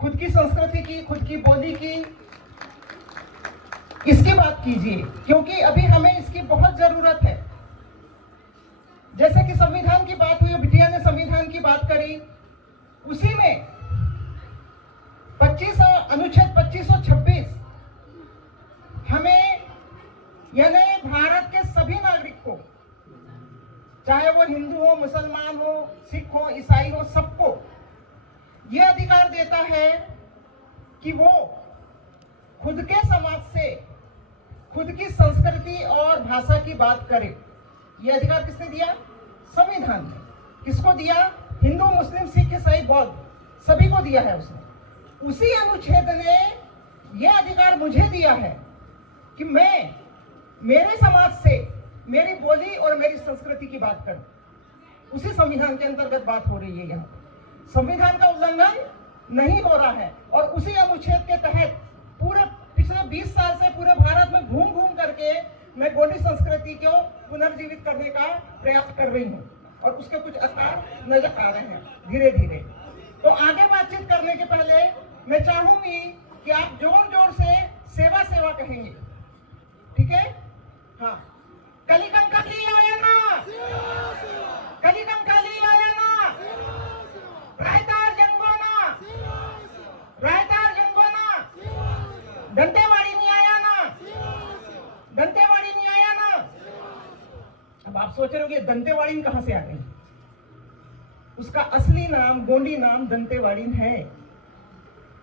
खुद की संस्कृति की, खुद की बोली की, इसकी बात कीजिए, क्योंकि अभी हमें इसकी बहुत जरूरत है। जैसे कि संविधान की बात हुई, बिटिया ने संविधान की बात करी, उसी में 25 अनुच्छेद 2526 हमें यानी भारत के सभी नागरिक को, चाहे वो हिंदू हो, मुसलमान हो, सिख हो, ईसाई हो, सबको यह अधिकार देता है कि वो खुद के समाज से, खुद की संस्कृति और भाषा की बात करे। यह अधिकार किसने दिया? संविधान ने। किसको दिया? हिंदू, मुस्लिम, सिख, ईसाई, बौद्ध, सभी को दिया है उसने। उसी अनुच्छेद ने यह अधिकार मुझे दिया है कि मैं मेरे समाज से मेरी बोली और मेरी संस्कृति की बात करूं। उसी संविधान के अंतर्गत बात हो रही है। यहाँ संविधान का उल्लंघन नहीं हो रहा है और उसी अनुच्छेद के तहत पूरे पिछले 20 साल से पूरे भारत में घूम घूम करके मैं गोंडी संस्कृति को पुनर्जीवित करने का प्रयास कर रही हूँ और उसके कुछ असर नजर आ रहे हैं धीरे धीरे। तो आगे बातचीत करने के पहले मैं चाहूंगी कि आप जोर जोर से सेवा सेवा कहेंगे, ठीक है? हाँ, कलिकम काली आया ना, कलिकम काली आया ना, रायतार जंगोना, रायतार जंगोना, दंतेवाड़ी नहीं आया ना, दंतेवाड़ी नहीं आया ना। अब आप सोच रहे होंगे दंतेवाड़ी कहां से आ गई? उसका असली नाम, गोंडी नाम दंतेवाड़ी है,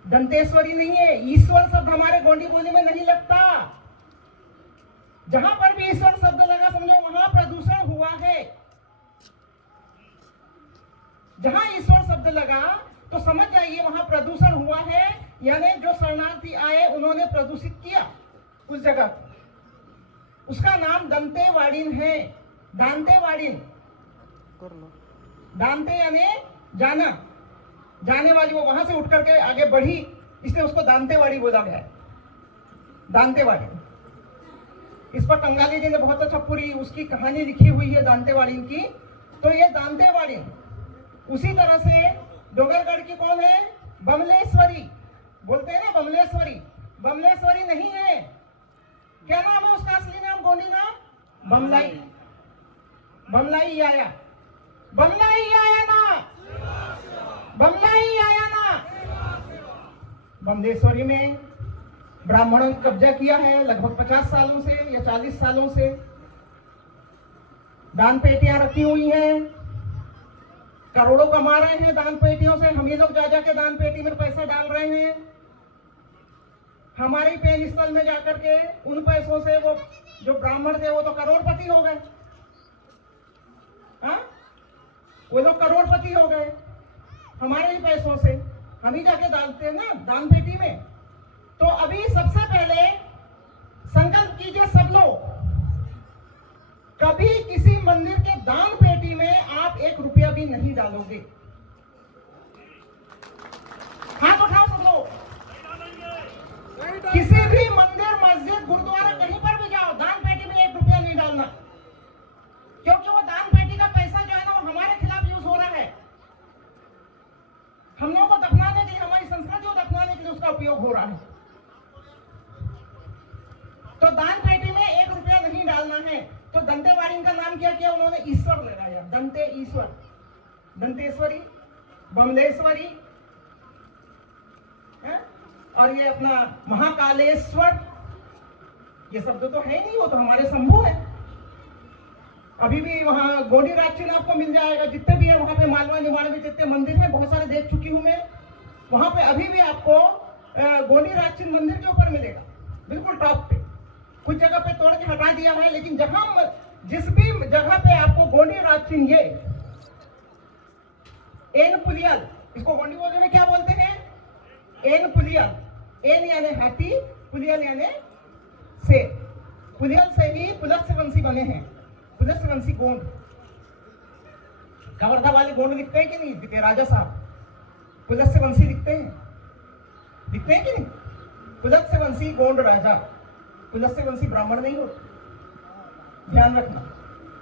दंतेश्वरी नहीं है। ईश्वर शब्द हमारे गोंडी बोली में नहीं लगता। जहां पर भी ईश्वर शब्द लगा समझो वहां प्रदूषण हुआ है। जहां ईश्वर शब्द लगा तो समझ जाइए वहां प्रदूषण हुआ है, यानी जो शरणार्थी आए उन्होंने प्रदूषित किया उस जगह को। उसका नाम दंतेवाड़ीन है, दांतेवाड़ीन। दांते यानी जाना, जाने वाली, वो वहां से उठ करके आगे बढ़ी, इसलिए उसको दांतेवाड़ी बोला गया है, दांतेवाड़ी। इस पर कंगाली जी ने बहुत अच्छा पूरी उसकी कहानी लिखी हुई है दांतेवाड़ी की। तो ये दांतेवाड़ी। उसी तरह से डोंगरगढ़ की कौन है? बमलेश्वरी, बोलते हैं ना बमलेश्वरी। बमलेश्वरी नहीं है, क्या नाम है उसका असली नाम, गोंडी नाम? बमलाई। बमलाई आया, बमलाई आया ना, बमलाई आया ना। बमलेश्वरी में ब्राह्मणों ने कब्जा किया है लगभग 50 सालों से या 40 सालों से। दान पेटियां रखी हुई हैं, करोड़ों कमा रहे हैं दान पेटियों से। हम ये लोग जा जाके दान पेटी में पैसा डाल रहे हैं। हमारे पेन स्थल में जाकर के उन पैसों से वो जो ब्राह्मण थे वो तो करोड़पति हो गए। हाँ, वो लोग करोड़पति हो गए हमारे ही पैसों से। हम ही जाके डालते हैं ना दान पेटी में। तो अभी सबसे पहले संकल्प कीजिए सब लोग, कभी किसी मंदिर के दान पेटी में आप 1 रुपया भी नहीं डालोगे। हाथ उठाओ सब लोग। किसी भी मंदिर, मस्जिद, गुरुद्वारा, कहीं पर भी जाओ, दान पेटी में 1 रुपया नहीं डालना, क्योंकि वो दान पेटी का पैसा जो है ना वो हमारे खिलाफ यूज हो रहा है। हम लोगों को दफनाने के लिए, हमारी संस्कृति को दफनाने के लिए उसका उपयोग हो रहा है। तो दान पेटी में 1 रुपया नहीं डालना है। तो दंतेवाड़ी का नाम क्या किया उन्होंने? ईश्वर लगाया, दंते ईश्वर, दंतेश्वरी, बमलेश्वरी, और ये अपना महाकालेश्वर, ये शब्द तो है नहीं, वो तो हमारे शंभू है। अभी भी वहाँ गोंडी राज चिन्ह आपको मिल जाएगा, जितने भी है वहाँ पे मालवा निमाड़ में जितने मंदिर हैं, बहुत सारे देख चुकी हूँ मैं। वहाँ पे अभी भी आपको गोंडी राज चिन्ह मंदिर के ऊपर मिलेगा, बिल्कुल टॉप पे। कुछ जगह पे तोड़ के हटा दिया है, लेकिन जहां जिस भी जगह पे आपको गोंडी राज चिन्ह, ये एन पुलियल, इसको गोंडी बोलने में क्या बोलते हैं? एन पुलियल। एन यानी हाथी, पुलियल यानी शेर। पुलियल से ही पुलस्त्यवंशी बने हैं, पुलस्त्यवंशी गोंड। कवर्धा वाले गोंड दिखते हैं कि नहीं दिखते? राजा साहब पुलस्त्यवंशी दिखते हैं, दिखते हैं कि नहीं? पुलस्त्यवंशी गोंड राजा, पुलस्त्यवंशी ब्राह्मण नहीं होते, ध्यान रखना।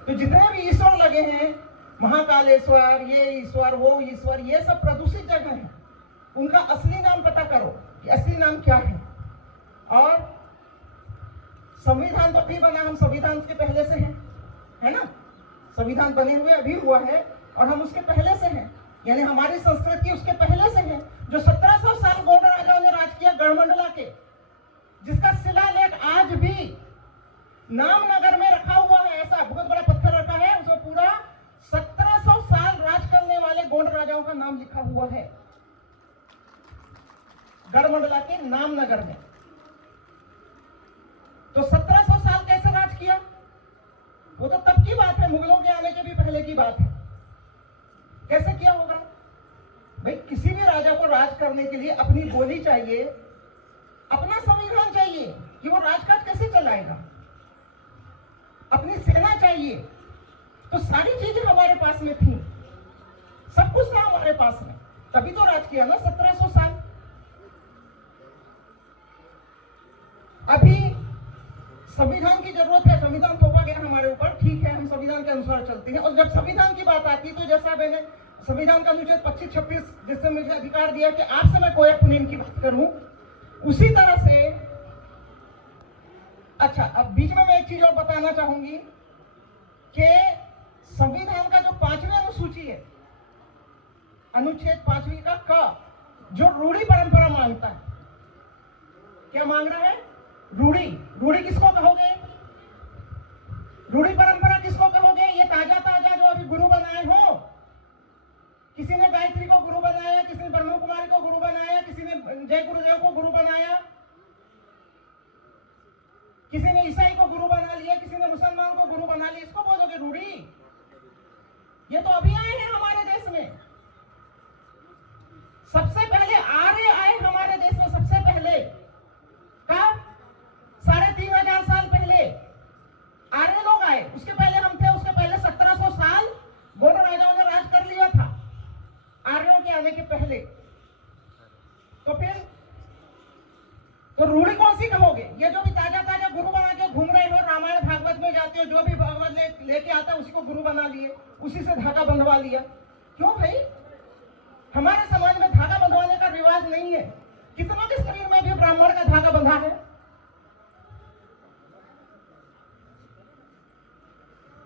तो जितने भी ईश्वर लगे हैं, महाकालेश्वर, ये ईश्वर, वो ईश्वर, ये सब प्रदूषित जगह है। उनका असली नाम पता करो कि असली नाम क्या है। और संविधान तो अभी बना, हम संविधान के पहले से हैं, है ना। संविधान बने हुए अभी हुआ है और हम उसके पहले से हैं, यानी हमारी संस्कृति उसके पहले से है। जो 1700 साल गोंड राजाओं ने राज किया गढ़मंडला के, जिसका शिलालेख आज भी नामनगर में रखा हुआ है, ऐसा बहुत बड़ा पत्थर रखा है, उसमें पूरा 1700 साल राज करने वाले गोंड राजाओं का नाम लिखा हुआ है गढ़मंडला के नामनगर में। तो 1700 साल कैसे राज किया, वो तो तब की बात है, मुगलों के आने के भी पहले की बात है। कैसे किया होगा भाई? किसी भी राजा को राज करने के लिए अपनी बोली चाहिए, अपना संविधान चाहिए कि वो राजकाज कैसे चलाएगा, अपनी सेना चाहिए। तो सारी चीजें हमारे पास में थी, सब कुछ था हमारे पास में, तभी तो राज किया ना 1700 साल। अभी संविधान की जरूरत है, संविधान थोपा गया हमारे ऊपर, ठीक है, हम संविधान के अनुसार चलते हैं। और जब संविधान की बात आती है तो जैसा मैंने संविधान का अनुच्छेद 25-26 जिससे मुझे अधिकार दिया कि आपसे मैं कोई पुनीम की बात करूं, उसी तरह से। अच्छा, अब बीच में मैं एक चीज और बताना चाहूंगी कि संविधान का जो 5वीं अनुसूची है, अनुच्छेद 5वीं का जो रूढ़ी परंपरा मांगता है, क्या मांग रहा है? रूढ़ी। रूढ़ी किसको कहोगे? रूढ़ी परंपरा किसको कहोगे? ये ताजा ताजा जो अभी गुरु बनाए हो, किसी ने गायत्री को गुरु बनाया, किसी ने ब्रह्म कुमारी को गुरु बनाया, किसी ने जय गुरुदेव को गुरु बनाया, किसी ने ईसाई को गुरु बना लिया, किसी ने मुसलमान को गुरु बना लिया, इसको बोलोगे रूढ़ी? ये तो अभी आए हैं हमारे देश में। सबसे पहले आर्य आए हमारे देश में, सबसे पहले कब? 3500 साल पहले आर्य लोग आए। उसके पहले हम थे, उसके पहले 1700 साल गोंड राजाओं ने राज कर लिया था आर्यों के आने के पहले। तो फिर तो रूढ़ी कौन सी कहोगे? ये जो भी ताजा ताजा गुरु बना के घूम रहे हो, रामायण भागवत में जाते हो, जो भी भागवत लेके आता है उसी को गुरु बना लिए, उसी से धागा बंधवा लिया। क्यों भाई? हमारे समाज में धागा बंधवाने का रिवाज नहीं है। कितनों के शरीर में भी ब्राह्मण का धागा बंधा है?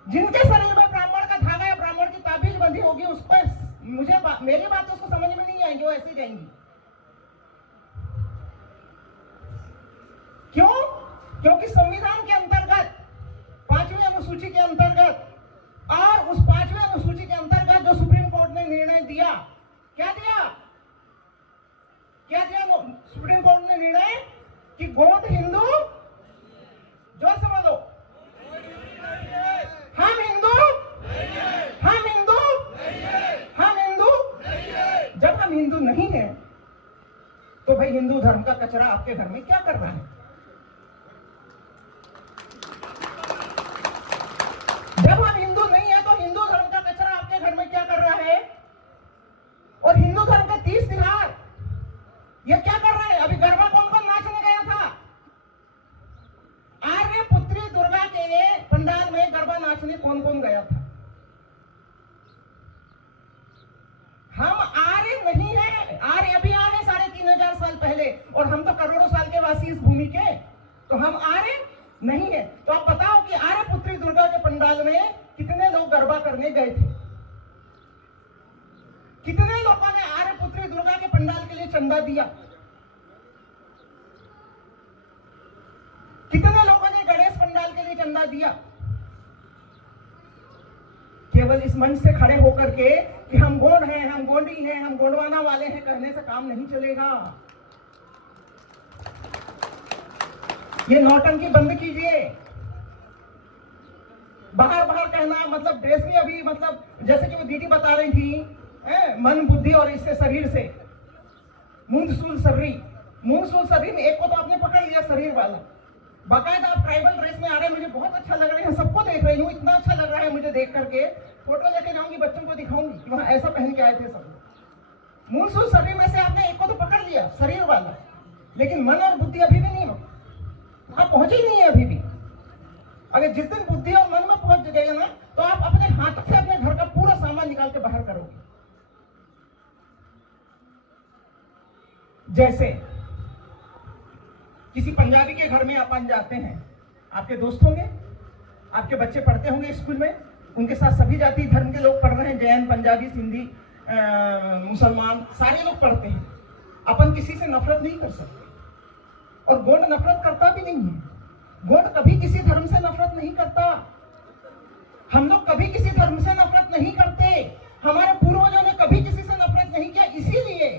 जिनके शरीर में ब्राह्मण का धागा या ब्राह्मण की ताबीज बंधी होगी, उसको मेरी बात तो उसको समझ में नहीं आएंगी, वो ऐसी जाएंगी। क्यों? क्योंकि संविधान के अंतर्गत 5वीं अनुसूची के अंतर्गत और उस 5वीं अनुसूची के अंतर्गत जो सुप्रीम कोर्ट ने निर्णय दिया, क्या दिया? क्या दिया सुप्रीम कोर्ट ने निर्णय? कि गोंड हिंदू, जोर से बोलो, हम हिंदू, हम हिंदू, हम हिंदू। जब हम हिंदू नहीं है तो भाई हिंदू धर्म का कचरा आपके घर में क्या कर रहा है? जब हम हिंदू नहीं है तो हिंदू धर्म का कचरा आपके घर में क्या कर रहा है? और हिंदू धर्म के 30 तिहार ये क्या कर रहे हैं? अभी गरबा कौन कौन नाचने गया था? आर्य पुत्री दुर्गा के पंडाल में गरबा नाचने कौन कौन गया था? हम आर्य नहीं है, आर्य अभी आए 3500 साल पहले, और हम तो करोड़ों साल के वासी इस भूमि के, तो हम आर्य नहीं है। तो आप बताओ कि आर्य पुत्री दुर्गा के पंडाल में कितने लोग गरबा करने गए थे? कितने लोगों ने आर्य पुत्री दुर्गा के पंडाल के लिए चंदा दिया? कितने लोगों ने गणेश पंडाल के लिए चंदा दिया? केवल इस मंच से खड़े होकर के कि हम गोंड हैं, हम गोंडी हैं, हम गोंडवाना वाले हैं कहने से काम नहीं चलेगा। ये नौटंकी बंद कीजिए। बाहर बाहर कहना, मतलब ड्रेस में अभी, मतलब जैसे कि वो दीदी बता रही थी, मन बुद्धि और इससे शरीर से मूंगसूल सबरी, मूंगसूल सबरी में एक को तो आपने पकड़ लिया शरीर वाला, बाकायदा आप ट्राइबल ड्रेस में आ रहे हैं, मुझे बहुत अच्छा लग रहा है, सबको देख रही हूँ, इतना अच्छा लग रहा है मुझे देख करके। फोटो लेके जाऊंगी, बच्चों को दिखाऊंगी कि वहां ऐसा पहन के आए थे सब। मूंगसूल सबरी में से आपने एक को तो पकड़ लिया शरीर वाला, लेकिन मन और बुद्धि अभी भी नहीं हो, आप पहुंचे ही नहीं है अभी भी। अगर जिस दिन बुद्धि और मन में पहुंच गए ना, तो आप अपने हाथ से अपने घर का पूरा सामान निकाल के बाहर करोगे। जैसे किसी पंजाबी के घर में अपन जाते हैं, आपके दोस्त होंगे, आपके बच्चे पढ़ते होंगे स्कूल में, उनके साथ सभी जाति धर्म के लोग पढ़ रहे हैं, जैन, पंजाबी, सिंधी, मुसलमान, सारे लोग पढ़ते हैं। अपन किसी से नफरत नहीं कर सकते, और गोंड नफरत करता भी नहीं है। गोंड कभी किसी धर्म से नफरत नहीं करता। हम लोग कभी किसी धर्म से नफरत नहीं करते। हमारे पूर्वजों ने कभी किसी से नफरत नहीं किया। इसीलिए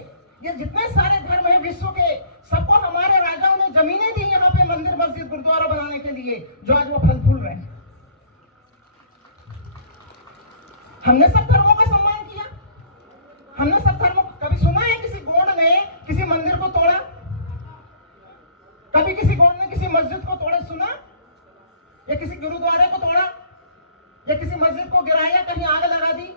ये जितने सारे धर्म हैं विश्व के, सबको हमारे राजाओं ने जमीनें दी यहाँ पे मंदिर, मस्जिद, गुरुद्वारा बनाने के लिए, जो आज वो फल फूल रहे हैं। हमने सब धर्मों का सम्मान किया। हमने सब धर्मों, कभी सुना है किसी गोंड ने किसी मंदिर को तोड़ा? कभी किसी गोंड ने किसी मस्जिद को तोड़ा सुना? या किसी गुरुद्वारे को तोड़ा? या किसी मस्जिद को गिराया, कहीं आग लगा दी?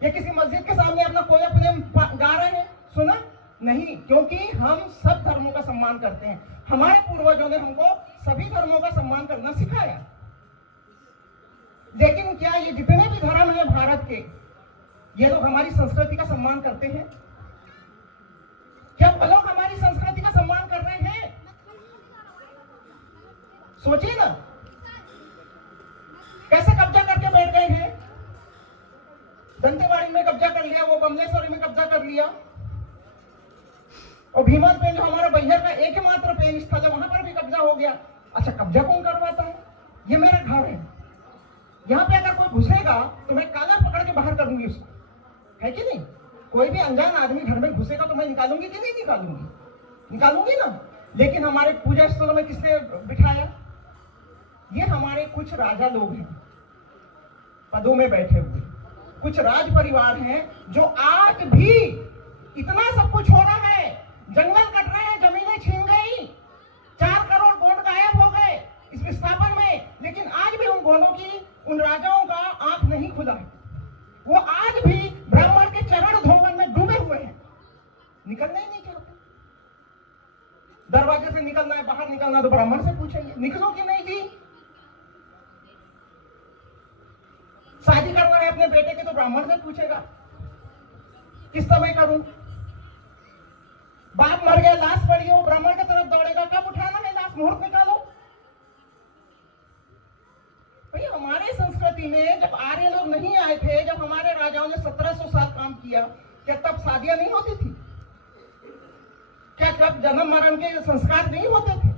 या किसी मस्जिद के सामने अपना कोई अपने गा रहे हैं? सुना? नहीं, क्योंकि हम सब धर्मों का सम्मान करते हैं। हमारे पूर्वजों ने हमको सभी धर्मों का सम्मान करना सिखाया। लेकिन क्या ये जितने भी धर्म हैं भारत के, ये लोग हमारी संस्कृति का सम्मान करते हैं? क्या वो लोग हमारी संस्कृति का सम्मान कर रहे हैं? सोचिए ना, कैसे कब्जा करके बैठ गए हैं। दंतेवाड़ी में कब्जा कर लिया, वो बमलेश्वरी में कब्जा कर लिया, और भीमल पेन जो हमारा बैहर का एकमात्र पेन स्थल है, वहां पर भी कब्जा हो गया। अच्छा, कब्जा कौन करवाता है? ये मेरा घर है, यहाँ पे अगर कोई घुसेगा तो मैं काला पकड़ के बाहर करूंगी उसको, है कि नहीं? कोई भी अनजान आदमी घर में घुसेगा तो मैं निकालूंगी कि नहीं निकालूंगी? निकालूंगी ना। लेकिन हमारे पूजा स्थलों में किसने बिठाया? ये हमारे कुछ राजा लोग हैं, पदों में बैठे हुए कुछ राज परिवार हैं, जो आज भी इतना सब कुछ हो रहा है, जंगल कट रहे हैं, जमीनें छीन गई, 4 करोड़ गोंड गायब हो गए इस विस्थापन में, लेकिन आज भी उन गोंडों की, उन राजाओं का आंख नहीं खुला है। वो आज भी ब्राह्मण के चरण धोवन में डूबे हुए हैं, निकलना ही नहीं चाहते। दरवाजे से निकलना है, बाहर निकलना तो ब्राह्मण से पूछेंगे, निकलो कि नहीं जी? शादी करना है अपने बेटे के तो ब्राह्मण से पूछेगा, किस समय करूं? बाप मर गया, लाश पड़ी हो, ब्राह्मण की तरफ दौड़ेगा, कब उठाना है लाश, मुहूर्त निकालो। भाई, हमारे संस्कृति में जब आर्य लोग नहीं आए थे, जब हमारे राजाओं ने 1700 साल काम किया, क्या तब शादियां नहीं होती थी? क्या तब जन्म मरण के संस्कार नहीं होते थे?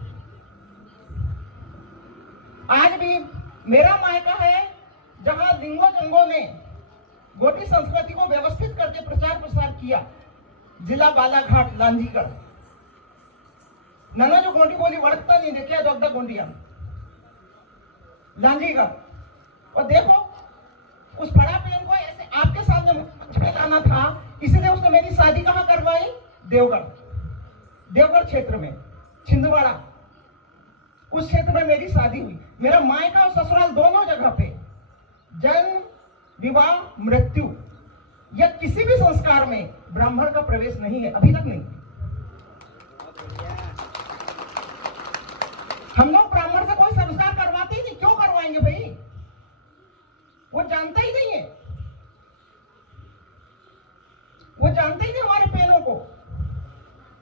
आज भी मेरा मायका है, जहां लिंगो जंगों ने गोटी संस्कृति को व्यवस्थित करके प्रचार प्रसार किया, जिला बालाघाट, लांजीगढ़। नाना जो गोंडी बोली वड़कता नहीं देखिए, दो गोंडिया लांजीगढ़। और देखो, उस बड़ा पेन को ऐसे आपके सामने मंच पे लाना था, इसलिए उसने मेरी शादी कहां करवाई? देवगढ़, देवगढ़ क्षेत्र में, छिंदवाड़ा, उस क्षेत्र में मेरी शादी हुई। मेरा मायका और ससुराल दोनों जगह पे जन्म, विवाह, मृत्यु या किसी भी संस्कार में ब्राह्मण का प्रवेश नहीं है, अभी तक नहीं। हम लोग ब्राह्मण से कोई संस्कार करवाते ही नहीं, क्यों करवाएंगे भाई? वो जानता ही नहीं है, वो जानते ही नहीं हमारे पेनों को,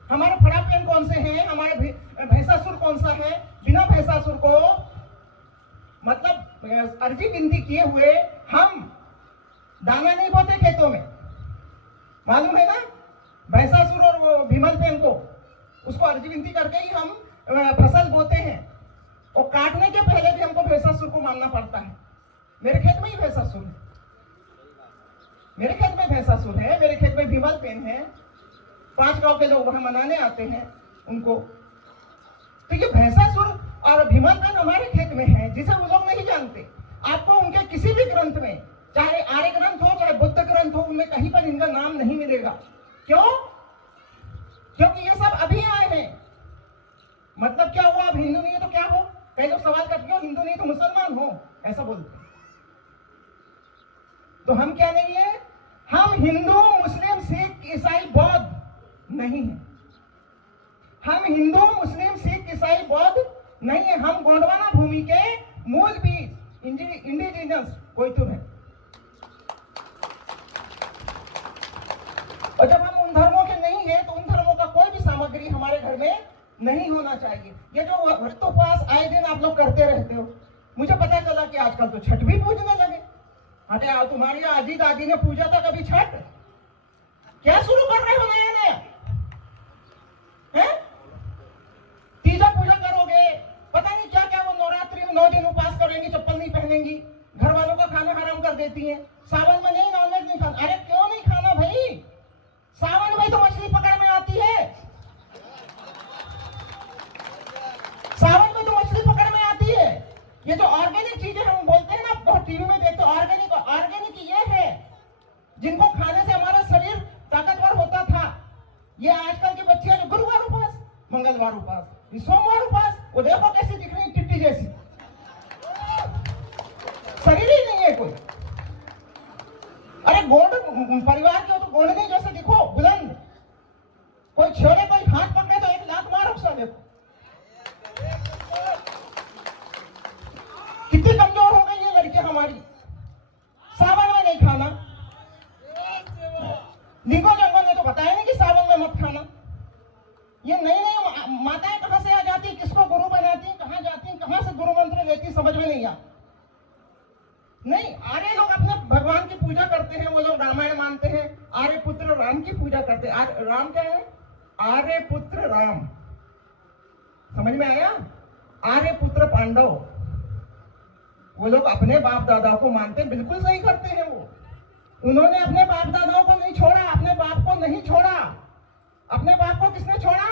हमारे फड़ा पेन कौन से हैं, हमारे भैंसासुर कौन सा है। बिना भैंसासुर को, मतलब अर्जी विनती किए हुए हम दाना नहीं बोते खेतों में, मालूम है ना? भैंसासुर और वो भीमल पेन को, उसको अर्जी विनती करके ही हम फसल बोते हैं, और काटने के पहले भी हमको भैंसासुर को मानना पड़ता है। मेरे खेत में ही भैंसासुर है, मेरे खेत में भैंसासुर है, मेरे खेत में भीमल पेन है। 5 गांव के लोग वहां मनाने आते हैं उनको। तो ये भैंसासुर और भीमल पेन हमारे खेत में है, जिसे वो लोग नहीं जानते। आपको उनके किसी भी ग्रंथ में, चाहे आर्य ग्रंथ हो चाहे बुद्ध ग्रंथ हो, उनमें कहीं पर इनका नाम नहीं मिलेगा। क्यों? क्योंकि ये सब अभी आए हैं। मतलब क्या हुआ? अब हिंदू नहीं है तो क्या हो? कई लोग सवाल करते हो, हिंदू नहीं तो मुसलमान हो, ऐसा बोलते हैं। तो हम क्या नहीं है? हम हिंदू, मुस्लिम, सिख, ईसाई, बौद्ध नहीं है। हम हिंदू, मुस्लिम, सिख, ईसाई, बौद्ध नहीं है। हम गोंडवाना भूमि के मूल बीज, इंडिजिनस कोयतुर है। और जब हम उन धर्मों के नहीं नहीं होना चाहिए। ये जो व्रतोपवास आए दिन आप लोग करते रहते हो, मुझे पता चला कि आजकल तो छठ भी पूजने लगे। अरे तुम्हारी आजी दादी ने पूजा था कभी छठ? क्या शुरू कर रहे हो नया नया? तीजा पूजा करोगे, पता नहीं क्या क्या, वो नवरात्रि में 9 दिन उपवास करेंगी, चप्पल नहीं पहनेंगी, घर वालों का खाना हराम कर देती हैं। सावन में नहीं, नॉनवेज नहीं खाना। अरे क्यों नहीं खाना भाई? सावन में तो मछली पकड़ में आती है, सावन में तो मछली पकड़ में आती है। ये जो ऑर्गेनिक चीजें हम बोलते हैं ना, बहुत टीवी में देखते, ऑर्गेनिक ऑर्गेनिक ये है जिनको खाने से हमारा शरीर ताकतवर होता था। ये आजकल के बच्चे जो गुरुवार उपवास, मंगलवार उपवास, सोमवार उपवास, वो देखो कैसी दिख रही, टिट्टी जैसी, शरीर ही नहीं है कोई। अरे गोंड परिवार के हो तो गोंडनी जैसे दिखो, बुलंद, कोई छोड़े, कोई हाथ पकड़े तो 1 लाख मारो साले को। कितनी कमजोर हो गई ये लड़कियां हमारी। सावन में नहीं खाना, निको जंगल ने तो बताया नहीं कि सावन में मत खाना। ये नई नई माताएं कहां से आ जाती, किसको गुरु बनाती, कहां जाती, कहां से गुरु मंत्र लेती, समझ में नहीं आता। नहीं, आर्य लोग अपने भगवान की पूजा करते हैं, वो लोग रामायण मानते हैं, आर्य पुत्र राम की पूजा करते हैं। राम क्या है? आर्य पुत्र राम, समझ में आया? आर्य पुत्र पांडव, वो लोग अपने बाप दादा को मानते, बिल्कुल सही करते हैं वो। उन्होंने अपने बाप दादाओं को नहीं छोड़ा, अपने बाप को नहीं छोड़ा। अपने बाप को किसने छोड़ा?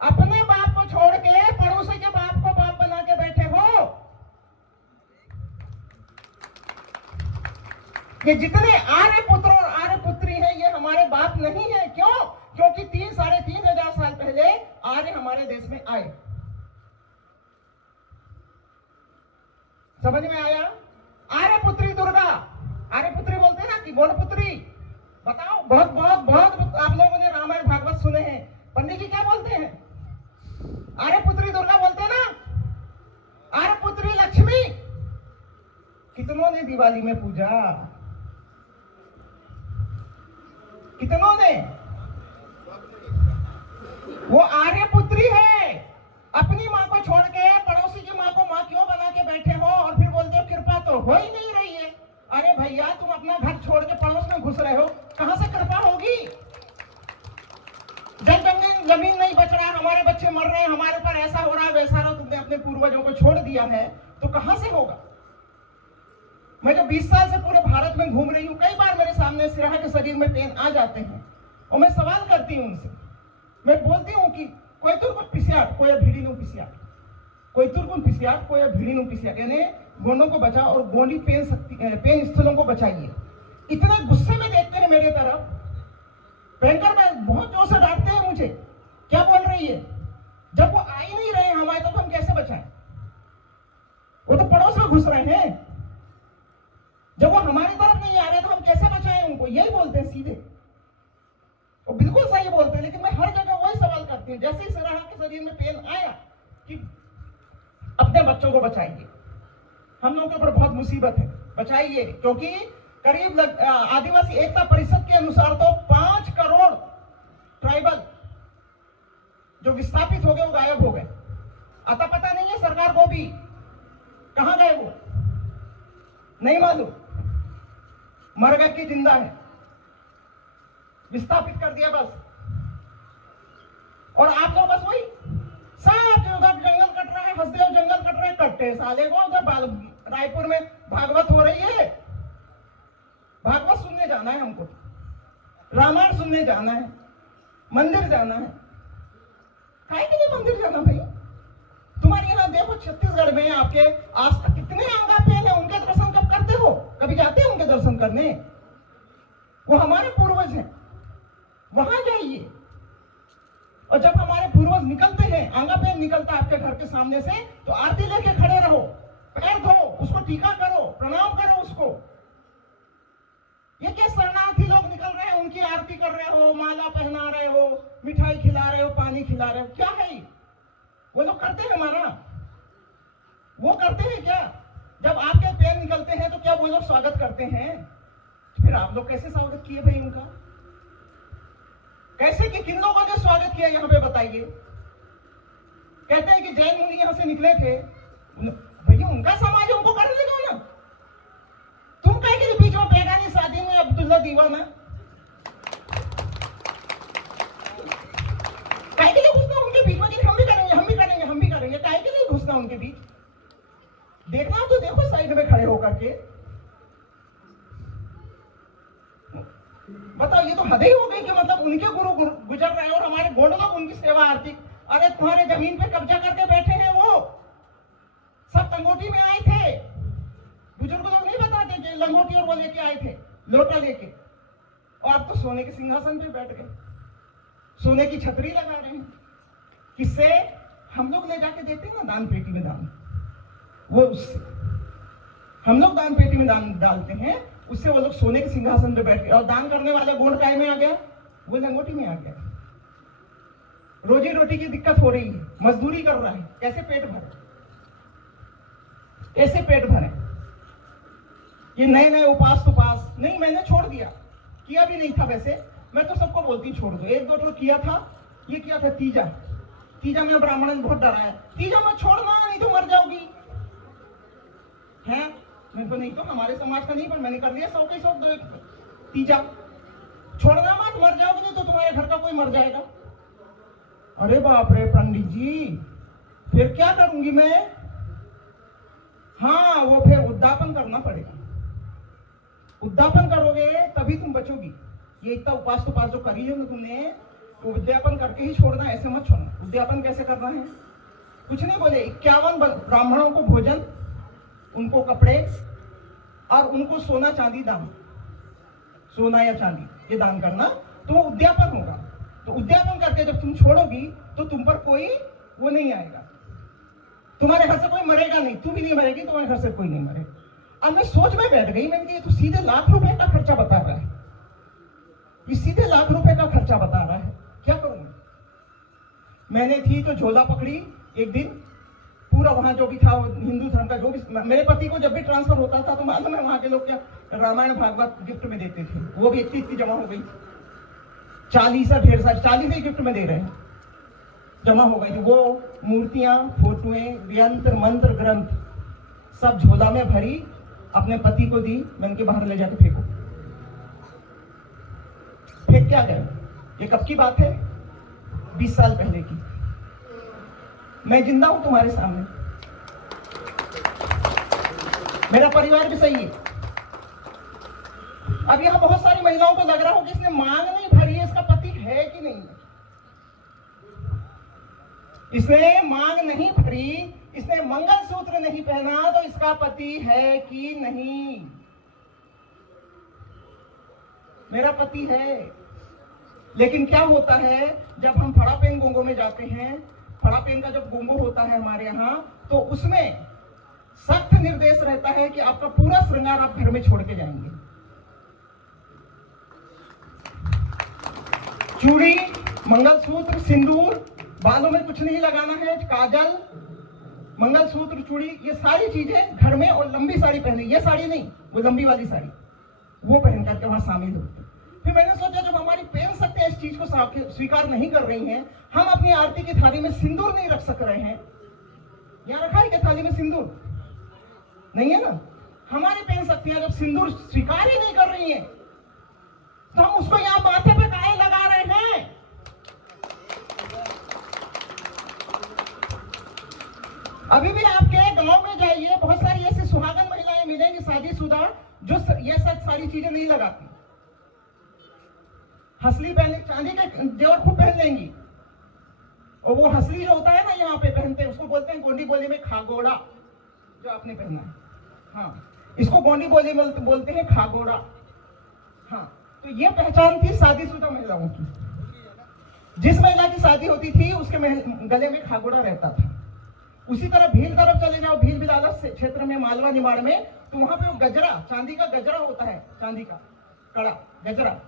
अपने बाप को छोड़ के पड़ोसी के बाप को बाप बना के बैठे हो। ये जितने आर्य पुत्र और आर्य पुत्री हैं, ये हमारे बाप नहीं है। क्यों? क्योंकि 3-3.5 हजार साल पहले आर्य हमारे देश में आए। समझ में आया? आर्य पुत्री दुर्गा, आर्य पुत्री बोलते हैं ना कि गौड़ पुत्री। बताओ, बहुत बहुत बहुत आप लोगों ने रामायण भागवत सुने हैं, पंडित जी क्या बोलते हैं? आर्य पुत्री दुर्गा बोलते हैं ना। आर्य पुत्री लक्ष्मी कितनों ने दिवाली में पूजा? कितनों ने? वो आर्य पुत्री है। अपनी माँ को छोड़ के पड़ोसी की माँ को माँ क्यों बना के बैठे हो और फिर बोलते हो कृपा तो हो ही नहीं रही है। अरे भैया, तुम अपना घर छोड़ के पड़ोस में घुस रहे हो, कहां से कृपा होगी? जब जमीन नहीं बच रहा, हमारे बच्चे मर रहे हैं, हमारे ऊपर ऐसा हो रहा है, वैसा रहा, तुमने अपने पूर्वजों को छोड़ दिया है, तो कहां से होगा? मैं जो 20 साल से पूरे भारत में घूम रही हूँ, कई बार मेरे सामने सिराहा के शरीर में पेन आ जाते हैं और मैं सवाल करती हूँ उनसे। मैं बोलती हूँ कि कोई तुर्कुन पिसियाट, कोई भीड़ी नु पिसियाट, कोई तुर्कुन पिसियाट, कोई भीड़ी नु पिसियाट, यानी गोंडों को बचाओ और गोंडी पेन स्थलों को बचाइए। इतने गुस्से में देखते हैं मेरे तरफ, बैंकर में बहुत जोर से डांटते हैं मुझे, क्या बोल रही है? जब वो आ ही नहीं रहे हमारे तो हम कैसे बचाएं? वो तो पड़ोस में घुस रहे हैं। जब वो हमारी तरफ नहीं आ रहे तो हम कैसे बचाएं उनको? यही बोलते हैं सीधे, वो बिल्कुल सही बोलते हैं। लेकिन मैं हर जगह वही सवाल करती हूँ, जैसे ही सिराहा के शरीर में पेन आया कि अपने बच्चों को बचाइए, हम लोगों के ऊपर बहुत मुसीबत है, बचाइए। क्योंकि करीब आदिवासी एकता परिषद के अनुसार तो 5 करोड़ ट्राइबल जो विस्थापित हो गए वो गायब हो गए। आता पता नहीं है सरकार को भी, कहां गए वो नहीं मालूम, मर गए कि जिंदा है, विस्थापित कर दिया बस। और आप लोग बस वही सब उधर जंगल कट रहा है, हंसदेव जंगल कट रहे, कट्टे साले को। उधर रायपुर में भागवत हो रही है, भागवत सुनने जाना है हमको, रामायण सुनने जाना है, मंदिर जाना है। काहे के लिए मंदिर जाना भाई? तुम्हारे यहाँ देखो छत्तीसगढ़ में आपके आसपास कितने अंगा पेन है, उनके दर्शन कब करते हो? कभी जाते हैं उनके दर्शन करने? वो हमारे पूर्वज हैं, वहां जाइए। और जब हमारे पूर्वज निकलते हैं, आंगा पेन निकलता है आपके घर के सामने से, तो आरती लेके खड़े रहो, पैर धो, उसको टीका करो, प्रणाम करो उसको। ये क्या शरणार्थी लोग निकल रहे हैं, उनकी आरती कर रहे हो, माला पहना रहे हो, मिठाई खिला रहे हो, पानी खिला रहे हो, क्या है? वो लोग करते हैं हमारा, वो करते हैं क्या? जब आपके पैर निकलते हैं तो क्या वो लोग स्वागत करते हैं? फिर आप लोग कैसे स्वागत किए भाई उनका? कैसे कि किन लोगों ने स्वागत किया यहाँ पे बताइए। कहते हैं कि जैन मुनि यहाँ से निकले थे, भैया उनका समाज है, उनको करने दो ना। तुम कहे कि बीच में बेगानी शादी में अब्दुल्ला दीवाना काहे के लिए घुसना उनके बीच में कि हम भी करेंगे हम भी करेंगे हम भी करेंगे, काहे के लिए घुसना उनके बीच। देखना हो तो देखो साइड में खड़े होकर के। बताओ ये तो हद ही हो गई कि मतलब उनके गुरु गुजर रहे हैं और हमारे गोंड लोग उनकी सेवा आरती। अरे तुम्हारे जमीन पे कब्जा करके बैठे हैं, वो सब लंगोटी में आए थे। बुजुर्ग लोग नहीं बताते कि लंगोटी और वो लेके आए थे लोटा लेके, और अब तो सोने के सिंहासन पे बैठ गए, सोने की छतरी लगा रहे हैं। किससे? हम लोग ले जाके देते हैं ना दान पेटी में दान, वो उससे हम लोग दान पेटी में दान डालते हैं, उससे वो लोग सोने के सिंहासन पे बैठ गए। और दान करने वाला गोंड काय में आ गया, वो लंगोटी में आ गया। रोजी रोटी की दिक्कत हो रही है, मजदूरी कर रहा है, कैसे पेट भरे, कैसे पेट भरे। ये नए नए उपास तुपास नहीं, मैंने छोड़ दिया, किया भी नहीं था वैसे। मैं तो सबको बोलती छोड़ दो, एक दो तो किया था। ये किया था तीजा, तीजा में ब्राह्मण बहुत डरा है, तीजा मत छोड़ना नहीं तो मर जाओगी। है मैं तो नहीं, तो हमारे समाज का नहीं, पर मैंने कर लिया 100 के 100 तीजा। छोड़ना मत, मर जाओगे नहीं तो तुम्हारे घर का कोई मर जाएगा। अरे बाप रे पंडित जी, फिर क्या करूंगी मैं? हाँ, वो फिर उद्यापन करना पड़ेगा। उद्यापन करोगे तभी तुम बचोगी। ये इतना उपास तुपास जो करी है ना तुमने, उद्यापन करके ही छोड़ना, ऐसे मत छोड़ना। उद्यापन कैसे करना है? कुछ नहीं बोले, 51 ब्राह्मणों को भोजन, उनको कपड़े और उनको सोना चांदी दान, सोना या चांदी ये दान करना, तो वो उद्यापन होगा। तो उद्यापन करके जब तुम छोड़ोगी तो तुम पर कोई वो नहीं आएगा, तुम्हारे घर से कोई मरेगा नहीं, तू भी नहीं मरेगी, तुम्हारे घर से कोई नहीं मरेगा। अब मैं सोच में बैठ गई, मैंने कहा ये तो सीधे लाख रुपए का खर्चा बता रहा है, ये सीधे लाख रुपए का खर्चा बता रहा है, क्या करूंगा? मैंने थी तो झोला पकड़ी एक दिन, पूरा वहां जो भी था हिंदू धर्म का जो भी, मेरे पति को जब भी ट्रांसफर होता था तो मालूम है वहां के लोग क्या रामायण भागवत गिफ्ट में देते थे, वो भी इतनी जमा हो गई, 40 या ढेर सारी 40 ही गिफ्ट में दे रहे हैं, जमा हो गई। वो मूर्तियां, फोटोएं, यंत्र मंत्र ग्रंथ सब झोला में भरी, अपने पति को दी। मैंने के बाहर ले जाके फेंको। फेंक क्या गए? ये कब की बात है? 20 साल पहले की। मैं जिंदा हूं तुम्हारे सामने, मेरा परिवार भी सही है। अब यहां बहुत सारी महिलाओं को लग रहा हो कि इसने मांग नहीं भरी है, इसका पति है कि नहीं है। इसने मांग नहीं भरी, इसने मंगलसूत्र नहीं पहना, तो इसका पति है कि नहीं? मेरा पति है। लेकिन क्या होता है जब हम फड़ा पेन गोंगो में जाते हैं, फड़ा पेन का जब गोंगो होता है हमारे यहाँ, तो उसमें सख्त निर्देश रहता है कि आपका पूरा श्रृंगार आप घर में छोड़ के जाएंगे। चूड़ी, मंगलसूत्र, सिंदूर, बालों में कुछ नहीं लगाना है, काजल, मंगलसूत्र, चूड़ी, ये सारी चीजें घर में, और लंबी साड़ी पहने, ये साड़ी नहीं, वो लंबी वाली साड़ी, वो पहन करके वहां शामिल होते। फिर मैंने सोचा जब हमारी पहन सकते हैं इस चीज को स्वीकार नहीं कर रही हैं, हम अपनी आरती की थाली में सिंदूर नहीं रख सक रहे हैं। यहाँ रखा है क्या थाली में सिंदूर? नहीं है ना। हमारे पहन सकती है, जब सिंदूर स्वीकार ही नहीं कर रही है तो हम उसको यहाँ माथे पे काहे लगा रहे हैं? अभी भी आपके गांव में जाइए, बहुत सारी ऐसी सुहागन महिलाएं मिलेंगी शादीशुदा, जो ये सब सारी चीजें नहीं लगाती। हसली पहन, चांदी के जेवर खूब पहन लेंगी, और वो हसली जो होता है ना यहाँ पे पहनते हैं, उसको बोलते हैं गोंडी बोली में खागोड़ा, जो आपने पहना है। हाँ, इसको गोंडी बोली में बोलते हैं खागोड़ा। हाँ, तो ये पहचान थी शादीशुदा महिलाओं की। जिस महिला की शादी होती थी उसके गले में खागोड़ा रहता था। उसी तरह भील तरफ चले जाओ, भील बिलाला क्षेत्र में, मालवा निमाड़ में, तो वहां पे वो गजरा, चांदी का गजरा होता है, चांदी का कड़ा गजरा,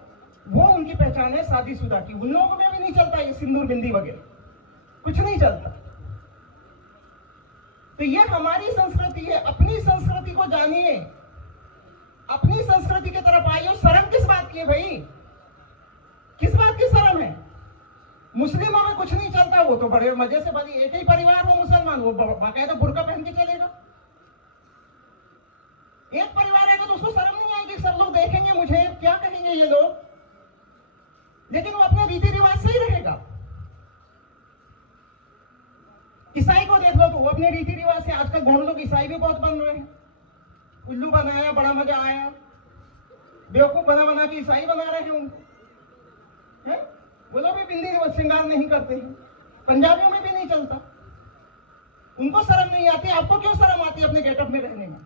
वो उनकी पहचान है शादीशुदा की। उन लोगों में भी नहीं चलता ये सिंदूर बिंदी वगैरह, कुछ नहीं चलता। तो ये हमारी संस्कृति है। अपनी संस्कृति को जानिए, अपनी संस्कृति की तरफ आइए। शर्म किस बात की है भाई? किस बात की शर्म शर्म है? मुस्लिमों में कुछ नहीं चलता, वो तो बड़े मजे से बड़ी एक ही परिवार हो मुसलमान, वो बाकायदा बुर्का पहन के चलेगा। एक परिवार है तो उसको शर्म नहीं आएगी, सब लोग देखेंगे मुझे, क्या कहेंगे ये लोग, लेकिन वो अपने रीति रिवाज से ही रहेगा। ईसाई को देख लो तो वो अपने रीति रिवाज से, आजकल गौड़ लोग ईसाई भी बहुत बन रहे हैं, उल्लू बनाया, बड़ा मजा आया, बेवकूफ बना बना के ईसाई बना रहे हैं उनको, है? वो लोग भी बिंदी श्रृंगार नहीं करते हैं, पंजाबियों में भी नहीं चलता, उनको शर्म नहीं आती। आपको क्यों शर्म आती है अपने गेटअप में रहने में?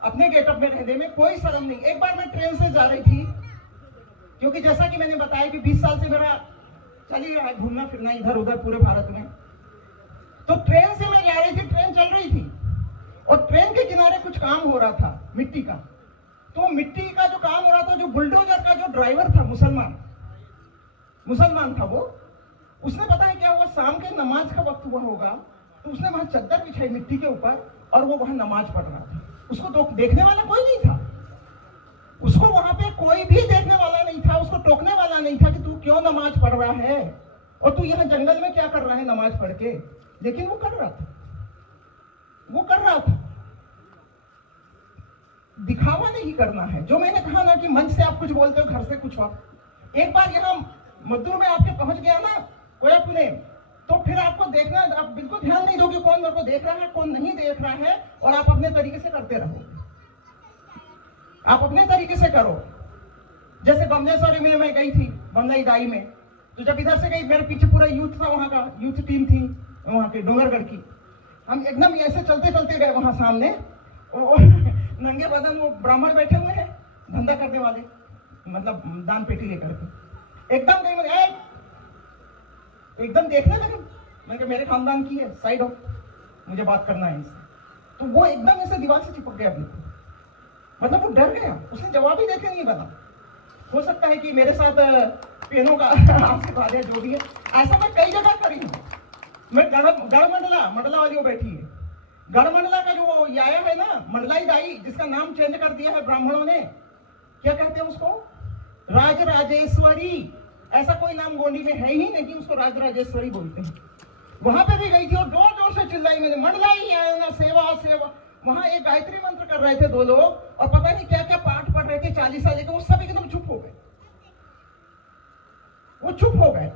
अपने गेटअप में रहने में कोई शर्म नहीं। एक बार मैं ट्रेन से जा रही थी, क्योंकि जैसा कि मैंने बताया कि 20 साल से मेरा चल ही रहा है घूमना फिरना इधर उधर पूरे भारत में, तो ट्रेन से मैं जा रही थी, ट्रेन चल रही थी और ट्रेन के किनारे कुछ काम हो रहा था मिट्टी का। तो मिट्टी का जो काम हो रहा था, जो बुलडोजर का जो ड्राइवर था मुसलमान था वो, उसने पता है क्या हुआ, शाम के नमाज का वक्त हुआ होगा, तो उसने वहां चद्दर बिछाई मिट्टी के ऊपर और वो वहां नमाज पढ़ रहा था। उसको देखने वाला कोई नहीं था, उसको वहां पे कोई भी देखने वाला नहीं था, उसको टोकने वाला नहीं था कि तू क्यों नमाज पढ़ रहा है और तू यहाँ जंगल में क्या कर रहा है नमाज पढ़ के, लेकिन वो कर रहा था। दिखावा नहीं करना है। जो मैंने कहा ना कि मंच से आप कुछ बोलते हो, घर से कुछ और। एक बार यहाँ मजदूर में आपके पहुंच गया ना कोई अपने, तो फिर आपको देखना, आप बिल्कुल ध्यान नहीं दोगे कौन मेरे को देख रहा है कौन नहीं देख रहा है, और आप अपने तरीके से करते रहो, आप अपने तरीके से करो। जैसे बमलेश्वरी में मैं गई थी, बमलाई दाई में, तो जब इधर से गई, मेरे पीछे पूरा यूथ था, वहां का यूथ टीम थी वहां के डोंगरगढ़ की। हम एकदम ऐसे चलते चलते गए वहां सामने, नंगे बदन वो ब्राह्मण बैठे हुए हैं धंधा करने वाले, मतलब दान पेटी लेकर के, एकदम गई मैंने, एकदम देखने लगे। मैंने कहा मेरे खानदान की है, साइड हो, मुझे बात करना है इससे। तो वो एकदम ऐसे दीवार से चिपक गया, बिल्कुल, मतलब वो डर गया, उसने जवाब ही देखे नहीं बना। हो सकता है कि मेरे साथ पेनों का आशीर्वाद है, जो भी है। ऐसा मैं कई जगह करी हूँ। मैं मंडला वाली वो बैठी है, गढ़मंडला का जो वो आया है ना, मंडलाई दाई, जिसका नाम चेंज कर दिया है ब्राह्मणों ने, क्या कहते हैं उसको, राजराजेश्वरी। ऐसा कोई नाम गोंडी में है ही नहीं, उसको राजराजेश्वरी बोलते हैं। वहां पे भी गई थी और जोर जोर से चिल्लाई मैंने, मंडलाई आया ना, सेवा सेवा। वहां एक गायत्री मंत्र कर रहे थे दो लोग, और पता नहीं क्या क्या पाठ पढ़ रहे थे 40 साल के, वो सब एकदम चुप हो गए, वो चुप हो गए।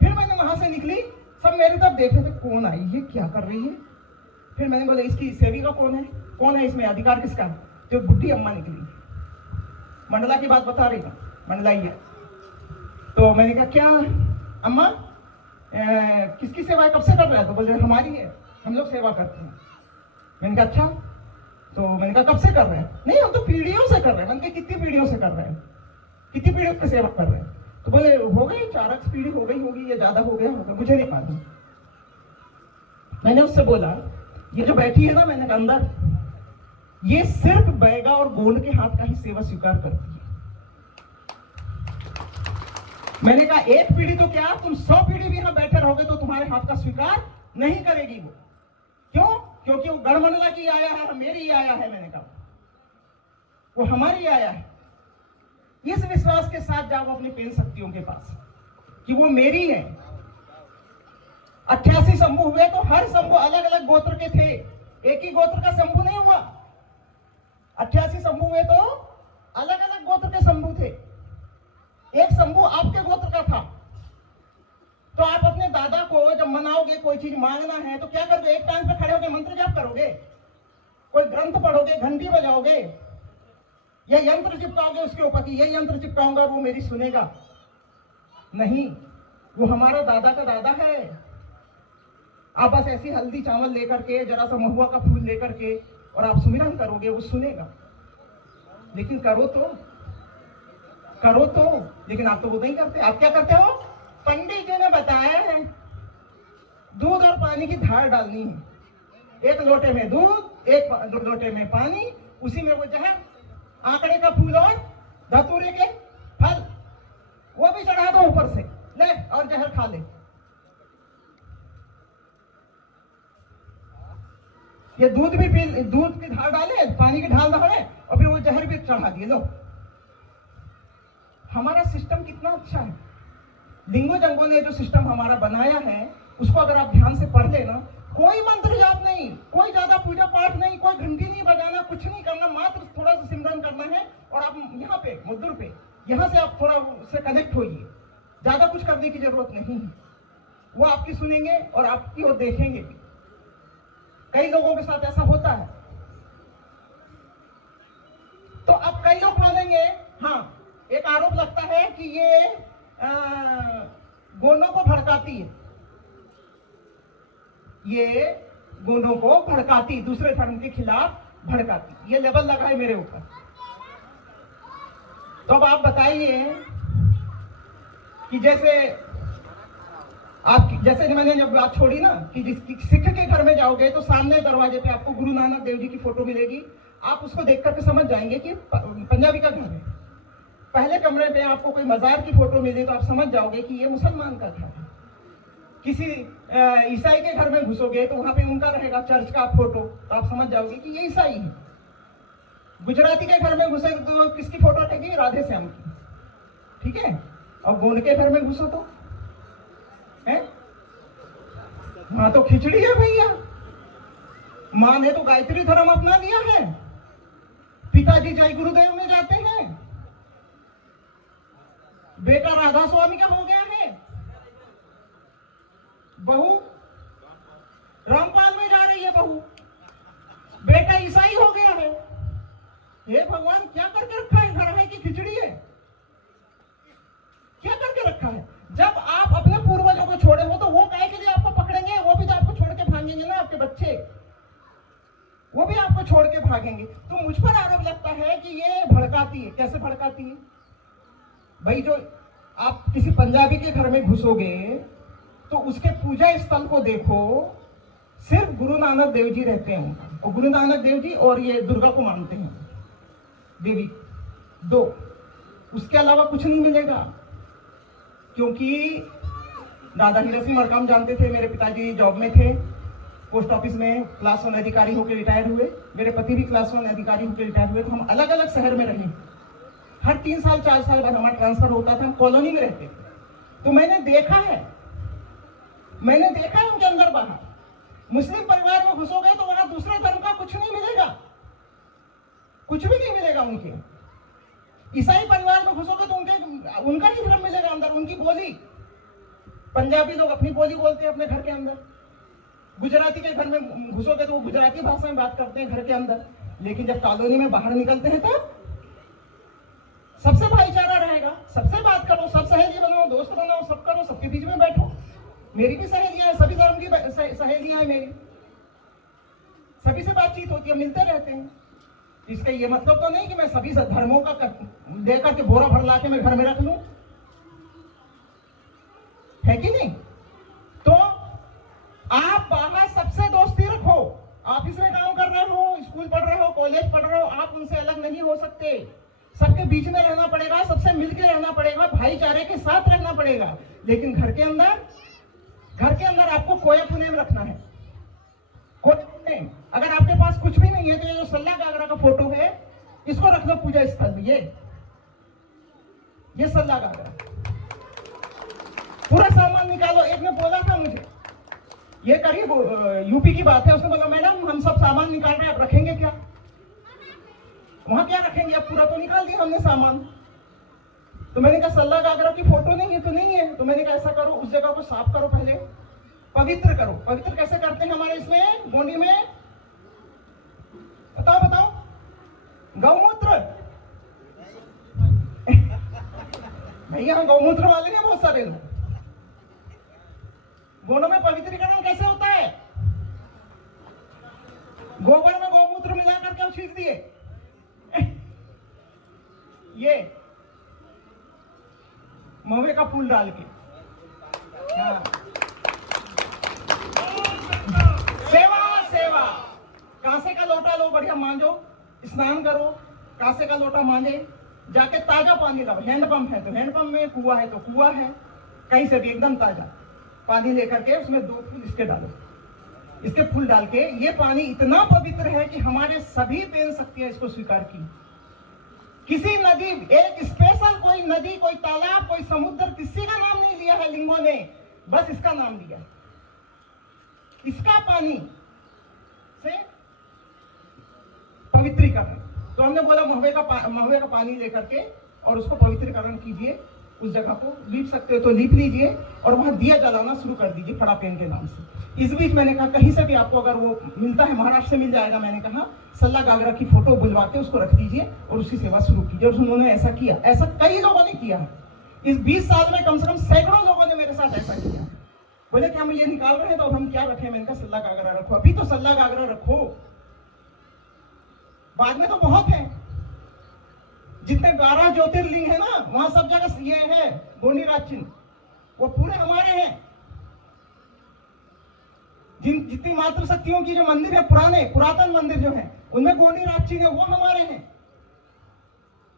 फिर मैंने वहां से निकली, सब मेरी तरफ देख रहे थे, कौन आई है, क्या कर रही है। फिर मैंने बोला इसकी सेविका कौन है इसमें, अधिकार किसका? जो बुढ़ी अम्मा निकली, मंडला की बात बता रही था, मंडलाई है। तो मैंने कहा क्या अम्मा, किसकी सेवा कब से कर रहा है? तो बोले हमारी है, हम लोग सेवा करते हैं। मैंने कहा अच्छा, तो मैंने कहा कब से कर रहे हैं? नहीं हम तो पीढ़ियों से कर रहे हैं। मैंने कहा कितनी पीढ़ियों से कर रहे हैं, कितनी पीढ़ियों से सेवा कर रहे हैं? तो बोले हो गई 4 पीढ़ी हो गई होगी, या ज्यादा हो गया होगा, मुझे नहीं मालूम। मैंने उससे बोला ये जो बैठी है ना, मैंने कहा अंदर, ये सिर्फ बैगा और गोंड के हाथ का ही सेवा स्वीकार करती है। मैंने कहा 1 पीढ़ी तो क्या, तुम 100 पीढ़ी भी यहां बैठे रहोगे तो तुम्हारे हाथ का स्वीकार नहीं करेगी वो। क्यों? क्योंकि वो गढ़मंडला की आया है, मेरी आया है। मैंने कहा वो हमारी आया है। इस विश्वास के साथ जाओ अपनी पेन शक्तियों के पास कि वो मेरी है। 88 शंभु हुए तो हर शंभु अलग अलग गोत्र के थे, एक ही गोत्र का शंभु नहीं हुआ। 88 शंभु हुए तो अलग अलग गोत्र के शंभु थे। एक शंभु आपके गोत्र का था। तो आप अपने दादा को जब मनाओगे, कोई चीज मांगना है तो क्या करोगे? एक टाइम पे खड़े होकर मंत्र जाप करोगे, कोई ग्रंथ पढ़ोगे, घंटी बजाओगे, या यंत्र चिपकाओगे उसके ऊपर कि ये यंत्र चिपकाऊंगा वो मेरी सुनेगा? नहीं, वो हमारा दादा का दादा है। आप बस ऐसी हल्दी चावल लेकर के, जरा सा महुआ का फूल लेकर के और आप सुमिरन करोगे, वो सुनेगा। लेकिन करो तो, लेकिन आप तो वो नहीं करते। आप क्या करते हो? पंडित जी ने बताया है दूध और पानी की धार डालनी है, 1 लोटे में दूध, 1 लोटे में पानी, उसी में वो जहर, आंकड़े का फूल और धतूरे के फल, वो भी चढ़ा दो ऊपर से, ले और जहर खा ले। ये दूध की धार डाले, पानी की ढाल डाले और फिर वो जहर भी चढ़ा दिए, लो हमारा सिस्टम कितना अच्छा है। लिंगो जंगो ने जो सिस्टम हमारा बनाया है, उसको अगर आप ध्यान से पढ़ लेना, कोई मंत्र जाप नहीं, कोई ज्यादा पूजा पाठ नहीं, कोई घंटी नहीं बजाना, कुछ नहीं करना, मात्र थोड़ा सा सिमरन करना है और आप यहाँ पे मुद्दुर पे यहाँ से आप थोड़ा उससे कनेक्ट होइए। ज्यादा कुछ करने की जरूरत नहीं है। वो आपकी सुनेंगे और आपकी ओर देखेंगे भी। कई लोगों के साथ ऐसा होता है। तो अब कई लोग मानेंगे, हाँ, एक आरोप लगता है कि ये गोंडों को भड़काती है, ये गोंडों को भड़काती, दूसरे धर्म के खिलाफ भड़काती, ये लेबल लगा है मेरे ऊपर। तो अब आप बताइए कि जैसे मैंने जब बात छोड़ी ना कि सिख के घर में जाओगे तो सामने दरवाजे पे आपको गुरु नानक देव जी की फोटो मिलेगी। आप उसको देख करके समझ जाएंगे कि पंजाबी का घर है। पहले कमरे पे आपको कोई मजार की फोटो मिले तो आप समझ जाओगे कि ये मुसलमान का घर है। किसी ईसाई के घर में घुसोगे तो वहां पे उनका रहेगा चर्च का फोटो, तो आप समझ जाओगे कि ये ईसाई है। गुजराती के घर में घुसे तो किसकी फोटो रहेगी? राधे श्याम की, ठीक है। और गोंड के घर में घुसो तो है वहां तो खिचड़ी है भैया। मां ने तो गायत्री धर्म अपना लिया है, पिताजी जय गुरुदेव में जाते हैं, बेटा राधा स्वामी का हो गया है, बहू रामपाल में जा रही है, बहू बेटा ईसाई हो गया है। हे भगवान, क्या करके रखा है? घर है कि खिचड़ी है? क्या करके रखा है? जब आप अपने पूर्वजों को छोड़े हो तो वो काहे के लिए आपको पकड़ेंगे? वो भी तो आपको छोड़ के भागेंगे ना, आपके बच्चे, वो भी आपको छोड़ के भागेंगे। तो मुझ पर आरोप लगता है कि ये भड़काती है। कैसे भड़काती है भाई? जो आप किसी पंजाबी के घर में घुसोगे तो उसके पूजा स्थल को देखो, सिर्फ गुरु नानक देव जी रहते हैं, और गुरु नानक देव जी और ये दुर्गा को मानते हैं, देवी, दो, उसके अलावा कुछ नहीं मिलेगा। क्योंकि दादा हीरा सिंह मरकाम जानते थे, मेरे पिताजी जॉब में थे, पोस्ट ऑफिस में क्लास 1 अधिकारी होकर रिटायर हुए, मेरे पति भी क्लास 1 अधिकारी होकर रिटायर हुए। तो हम अलग अलग शहर में रहे, हर 3 साल 4 साल बाद हमारा ट्रांसफर होता था, हम कॉलोनी में रहते थे। तो मैंने देखा है उनके अंदर बाहर। मुस्लिम परिवार में घुसोगे तो वहां दूसरे धर्म का कुछ नहीं मिलेगा, कुछ भी नहीं मिलेगा उनके। ईसाई परिवार में घुसोगे तो उनका ही धर्म मिलेगा अंदर, उनकी बोली। पंजाबी लोग अपनी बोली बोलते हैं अपने घर के अंदर, गुजराती के घर में घुसोगे तो वो गुजराती भाषा में बात करते हैं घर के अंदर। लेकिन जब कॉलोनी में बाहर निकलते हैं तब सबसे भाईचारा रहेगा, सबसे बात करो, सब सहेली बनाओ, दोस्त बनाओ, सब करो, सबके बीच में बैठो। मेरी भी सहेलियां हैं, सभी धर्म की सहेलियां हैं मेरी, सभी से बातचीत होती है, मिलते रहते हैं। इसका ये मतलब तो नहीं कि मैं सभी धर्मों का लेकर के बोरा भर ला के मैं घर में रख लूं, है कि नहीं? तो आप बाहर सबसे दोस्ती रखो। ऑफिस में काम कर रहे हो, स्कूल पढ़ रहे हो, कॉलेज पढ़ रहे हो, आप उनसे अलग नहीं हो सकते। सबके बीच में रहना पड़ेगा, सबसे मिलकर रहना पड़ेगा, भाईचारे के साथ रहना पड़ेगा। लेकिन घर के अंदर आपको कोया पुणे में रखना है। अगर आपके पास कुछ भी नहीं है तो ये जो सल्ला गागरा का फोटो है, इसको रख लो पूजा स्थल में। ये सल्ला गागरा, पूरा सामान निकालो। एक ने बोला था मुझे, ये करीब यूपी की बात है, उसने बोला मैडम हम सब सामान निकाल रहे हैं, आप रखेंगे क्या? वहां क्या रखेंगे? अब पूरा तो निकाल दिया हमने सामान। तो मैंने कहा सल्ला गागरा की फोटो नहीं है तो नहीं है। तो मैंने कहा ऐसा करो, उस जगह को साफ करो, पहले पवित्र करो। पवित्र कैसे करते हैं हमारे इसमें गोंडी में? बताओ। गौमूत्र भैया, हम गौमूत्र वाले हैं बहुत सारे लोग। गोंडों में पवित्रीकरण कैसे होता है? गोबर में गौमूत्र मिला करके छींच दिए। ये महुए का फूल डाल के, हाँ। सेवा कांसे का लोटा लो, बढ़िया मांजो, स्नान करो, कांसे का लोटा मांजे, जाके ताजा पानी लाओ। हैंडपंप है तो हैंडपंप में, कुआं है तो कुआं है, कहीं से भी एकदम ताजा पानी लेकर के उसमें 2 फूल इसके डालो, इसके फूल डाल के। ये पानी इतना पवित्र है कि हमारे सभी पेन शक्तियां इसको स्वीकार की। किसी नदी, एक स्पेशल कोई नदी, कोई तालाब, कोई समुद्र, किसी का नाम नहीं लिया है लिंगों ने, बस इसका नाम लिया। इसका पानी से पवित्रीकरण, तो हमने बोला महुए का पानी लेकर के और उसको पवित्रीकरण कीजिए, उस जगह को लीप सकते हो तो लीप लीजिए और वहां दिया जलाना शुरू कर दीजिए फड़ापेन के नाम से। इस बीच मैंने कहा कहीं से भी आपको अगर वो मिलता है, महाराष्ट्र से मिल जाएगा, मैंने कहा सल्ला गागरा की फोटो बुलवा के उसको रख दीजिए और उसकी सेवा शुरू कीजिए। और उन्होंने ऐसा किया। ऐसा कई लोगों ने किया है इस 20 साल में, कम से कम सैकड़ों लोगों ने मेरे साथ ऐसा किया। बोले कि हम ये निकाल रहे हैं तो अब हम क्या रखें? मैंने कहा सल्ला गागरा रखो, अभी तो सल्ला गागरा रखो, बाद में तो बहुत है। जितने 12 ज्योतिर्लिंग है ना, वहां सब जगह ये है गोंडी राजचिन्ह, वो पूरे हमारे हैं। जितनी मातृ शक्तियों की जो मंदिर है, पुरातन मंदिर जो है, उनमें गोंडी राजचिन्ह है, वो हमारे हैं।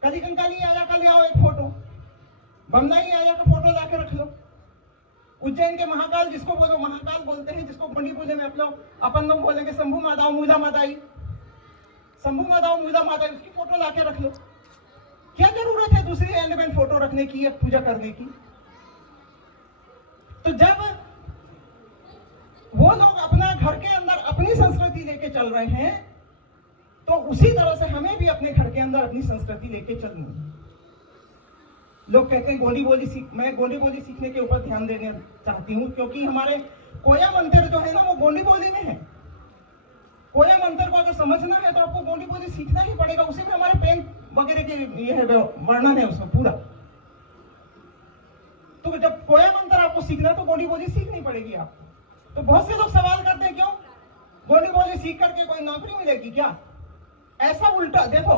कली कंकाली आया का ले आओ एक फोटो, बमलाई आया का फोटो लाके रख लो। उज्जैन के महाकाल, जिसको बोलो महाकाल बोलते हैं, जिसको गोंडी बोले में अपन लोग बोलेंगे शंभू मादाओ मूला मादाई, शंभू मादाओ मूला मादाई, उसकी फोटो लाके रख लो। क्या जरूरत है दूसरी एलिमेंट फोटो रखने की या पूजा करने की? तो जब वो लोग अपना घर के अंदर अपनी संस्कृति लेके चल रहे हैं, तो उसी तरह से हमें भी अपने घर के अंदर अपनी संस्कृति लेके चलनी है। लोग कहते हैं गोंडी बोली सीख, मैं गोंडी बोली सीखने के ऊपर ध्यान देने चाहती हूँ, क्योंकि हमारे कोया मंत्र जो है ना, वो गोंडी बोली में है। कोया मंत्र को अगर समझना है तो आपको गोंडी बोली सीखना ही पड़ेगा। उसी में हमारे पेन वगैरह के ये है, वर्णन है उसमें पूरा। तो जब कोया मंत्र आपको सीखना है तो गोंडी बोली सीखनी पड़ेगी आपको। तो बहुत से लोग सवाल करते हैं क्यों गोंडी बोली सीख करके कोई नौकरी मिलेगी क्या? ऐसा उल्टा देखो,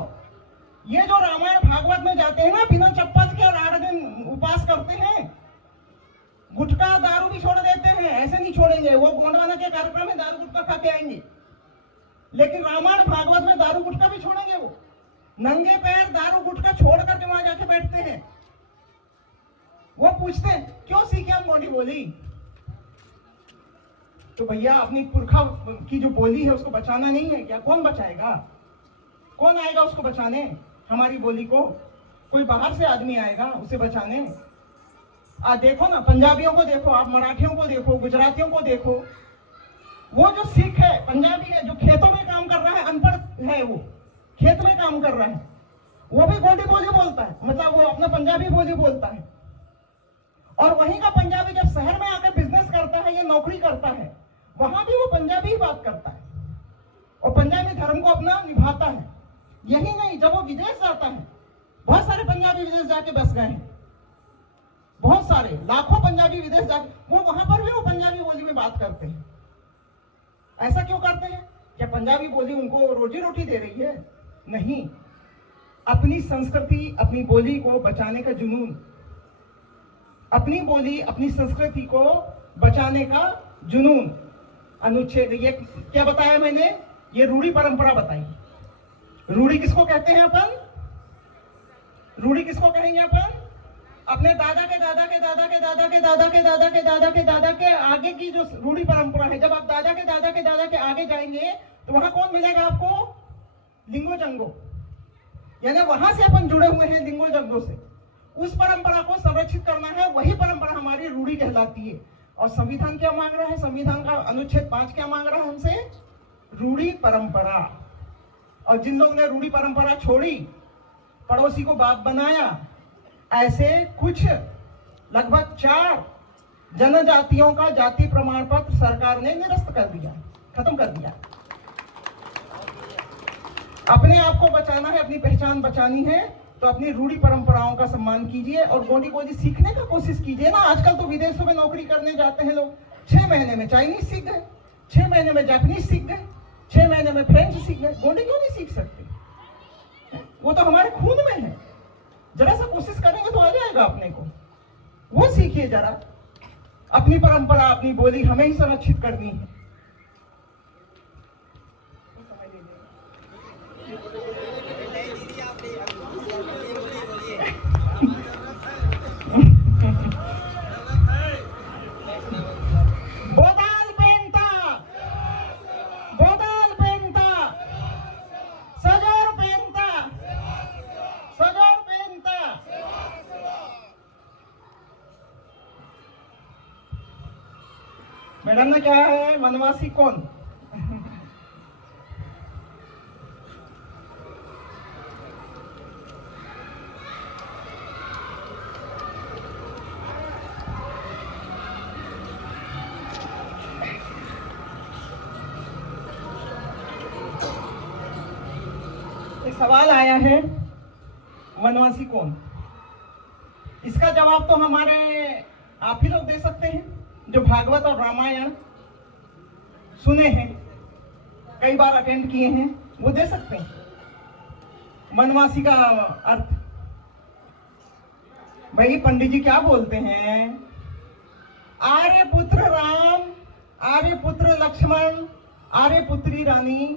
ये जो रामायण भागवत में जाते हैं ना, बिना चप्पल के और 8 दिन उपवास करते हैं, गुटखा दारू भी छोड़ देते हैं, ऐसे नहीं छोड़ेंगे। वो गोंडवाना के कार्यक्रम में दारू गुटखा खा के आएंगे, लेकिन रामायण भागवत में दारू गुटखा भी छोड़ेंगे। वो नंगे पैर दारू गुटखा छोड़ करके वहां जाके बैठते हैं। वो पूछते हैं क्यों सीखे हम गोंडी बोली? तो भैया अपनी पुरखा की जो बोली है उसको बचाना नहीं है क्या? कौन बचाएगा? कौन आएगा उसको बचाने? हमारी बोली को कोई बाहर से आदमी आएगा उसे बचाने? देखो ना, पंजाबियों को देखो, आप मराठियों को देखो, गुजरातियों को देखो, वो जो सिख है, पंजाबी है, जो खेतों में काम कर रहा है, अनपढ़ है, वो खेत में काम कर रहा है, वो भी गोंडी बोली बोलता है, मतलब वो अपना पंजाबी बोली बोलता है। और वहीं का पंजाबी जब शहर में आकर बिजनेस करता है या नौकरी करता है, वहां भी वो पंजाबी ही बात करता है और पंजाबी धर्म को अपना निभाता है। यही नहीं, जब वो विदेश जाता है, बहुत सारे पंजाबी विदेश जाके बस गए हैं, बहुत सारे लाखों पंजाबी विदेश जाके, वो वहां पर भी वो पंजाबी बोली में बात करते हैं। ऐसा क्यों करते हैं? क्या पंजाबी बोली उनको रोजी रोटी दे रही है? नहीं, अपनी संस्कृति, अपनी बोली को बचाने का जुनून, अपनी बोली, अपनी संस्कृति को बचाने का जुनून। अनुच्छेद, ये क्या बताया मैंने? ये रूढ़ी परंपरा बताई। रूढ़ी किसको कहते हैं अपन? रूढ़ी किसको कहेंगे अपन? अपने दादा के दादा के दादा के दादा के दादा के दादा के दादा के दादा के आगे की जो रूढ़ी परंपरा है। जब आप दादा के दादा के दादा के आगे जाएंगे तो वहां कौन मिलेगा आपको? लिंगो जंगो, यानी वहां से अपन जुड़े हुए हैं लिंगो जंगो से। उस परंपरा को संरक्षित करना है, वही परंपरा हमारी रूढ़ी कहलाती है। और संविधान क्या मांग रहा है? संविधान का अनुच्छेद 5 क्या मांग रहा है हमसे? रूढ़ी परंपरा। और जिन लोगों ने रूढ़ी परंपरा छोड़ी, पड़ोसी को बाप बनाया, ऐसे कुछ लगभग 4 जनजातियों का जाति प्रमाण पत्र सरकार ने निरस्त कर दिया, खत्म कर दिया। अपने आप को बचाना है, अपनी पहचान बचानी है, तो अपनी रूढ़ी परंपराओं का सम्मान कीजिए और गोंडी बोली सीखने का कोशिश कीजिए ना। आजकल तो विदेशों में नौकरी करने जाते हैं लोग, 6 महीने में चाइनीज सीख गए, 6 महीने में जापानीज सीख गए, 6 महीने में फ्रेंच सीख गए। गोंडी क्यों नहीं सीख सकते? वो तो हमारे खून में है। जरा सा कोशिश करेंगे तो आ जाएगा अपने को। वो सीखिए जरा। अपनी परंपरा, अपनी बोली हमें ही संरक्षित करनी है। मैडम ने क्या है, वनवासी कौन? एक सवाल आया है, वनवासी कौन? इसका जवाब तो हमारे आप ही लोग दे सकते हैं, जो भागवत और रामायण सुने हैं, कई बार अटेंड किए हैं, वो दे सकते हैं। वनवासी का अर्थ भाई पंडित जी क्या बोलते हैं, आर्यपुत्र राम, आर्यपुत्र लक्ष्मण, आर्यपुत्री रानी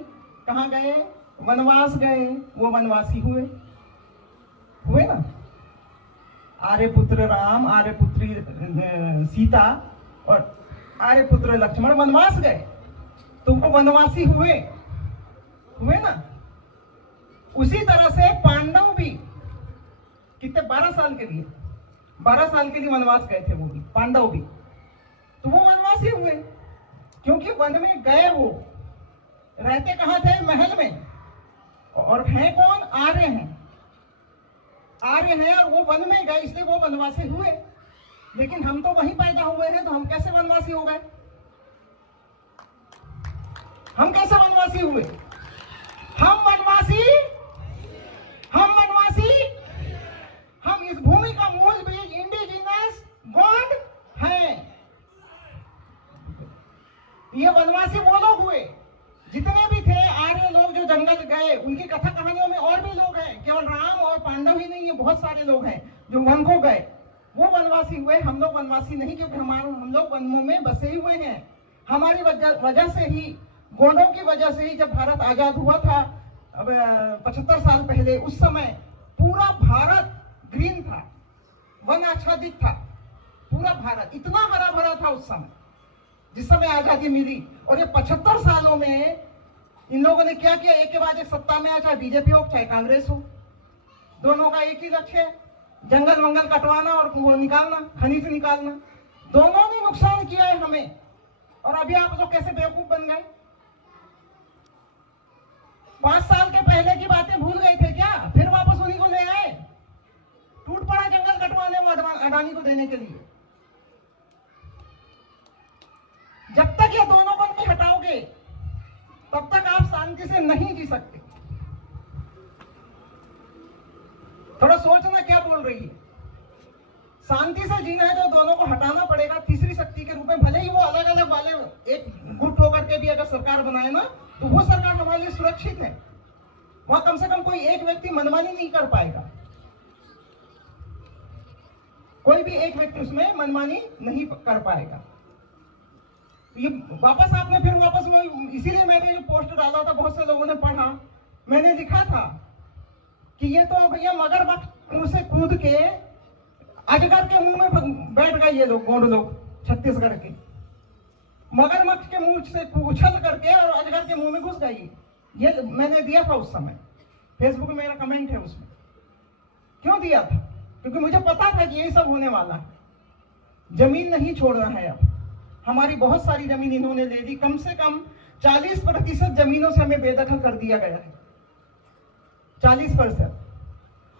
कहाँ गए? वनवास गए। वो वनवासी हुए ना। आर्यपुत्र राम, आर्यपुत्री सीता और आर्यपुत्र लक्ष्मण वनवास गए, तो वो वनवासी हुए ना। उसी तरह से पांडव भी कितने 12 साल के लिए वनवास गए थे, वो भी पांडव भी, तो वो वनवासी हुए, क्योंकि वन में गए। वो रहते कहाँ थे? महल में। और हैं कौन? आर्य हैं और वो वन में गए, इसलिए वो वनवासी हुए। लेकिन हम तो वहीं पैदा हुए हैं, तो हम कैसे वनवासी हो गए? हम कैसे वनवासी हुए? हम इस भूमि का मूल बीज इंडिजिनस गॉड हैं। ये वनवासी वो लोग हुए जितने भी थे आर्य लोग जो जंगल गए। उनकी कथा कहानियों में और भी लोग हैं, केवल राम और पांडव ही नहीं है, बहुत सारे लोग हैं जो वन को गए, वो वनवासी हुए। हम लोग वनवासी नहीं, क्योंकि हम लोग वनों में बसे हुए हैं। हमारी वजह से ही, गोंडों की वजह से ही, जब भारत आजाद हुआ था अब 75 साल पहले, उस समय पूरा भारत ग्रीन था, वन आच्छादित था। पूरा भारत इतना हरा भरा था उस समय, जिस समय आजादी मिली। और ये 75 सालों में इन लोगों ने क्या किया? एक के बाद एक सत्ता में आया, चाहे बीजेपी हो चाहे कांग्रेस हो, दोनों का एक ही लक्ष्य है, जंगल वंगल कटवाना और वो निकालना, खनिज निकालना। दोनों ने नुकसान किया है हमें। और अभी आप लोग कैसे बेवकूफ बन गए? 5 साल के पहले की बातें भूल गए थे क्या? फिर वापस उन्हीं को ले आए। टूट पड़ा जंगल कटवाने में अडानी को देने के लिए। जब तक ये दोनों को नहीं हटाओगे, तब तक आप शांति से नहीं जी सकते। थोड़ा सोचना क्या बोल रही है। शांति से जीना है तो दोनों को हटाना पड़ेगा, तीसरी शक्ति के रूप में। भले ही वो अलग अलग वाले एक गुट होकर के भी अगर सरकार बनाए ना, तो वो सरकार हमारे लिए सुरक्षित है। वहां कम से कम कोई एक व्यक्ति मनमानी नहीं कर पाएगा, कोई भी एक व्यक्ति उसमें मनमानी नहीं कर पाएगा। ये वापस आपने फिर वापस वो, इसीलिए मैंने जो पोस्ट डाला था, बहुत से लोगों ने पढ़ा, मैंने लिखा था कि ये तो भैया मगरमच्छ मुंह से कूद के अजगर के मुंह में बैठ गए ये लोग, गोंड लोग छत्तीसगढ़ के। मगरमच्छ के मुंह से उछल करके और अजगर के मुंह में घुस गई। ये मैंने दिया था उस समय, फेसबुक में मेरा कमेंट है उसमें। क्यों दिया था? क्योंकि मुझे पता था कि यही सब होने वाला है। जमीन नहीं छोड़ना है अब। हमारी बहुत सारी जमीन इन्होंने ले ली, कम से कम 40% जमीनों से हमें बेदखल कर दिया गया है, 40%।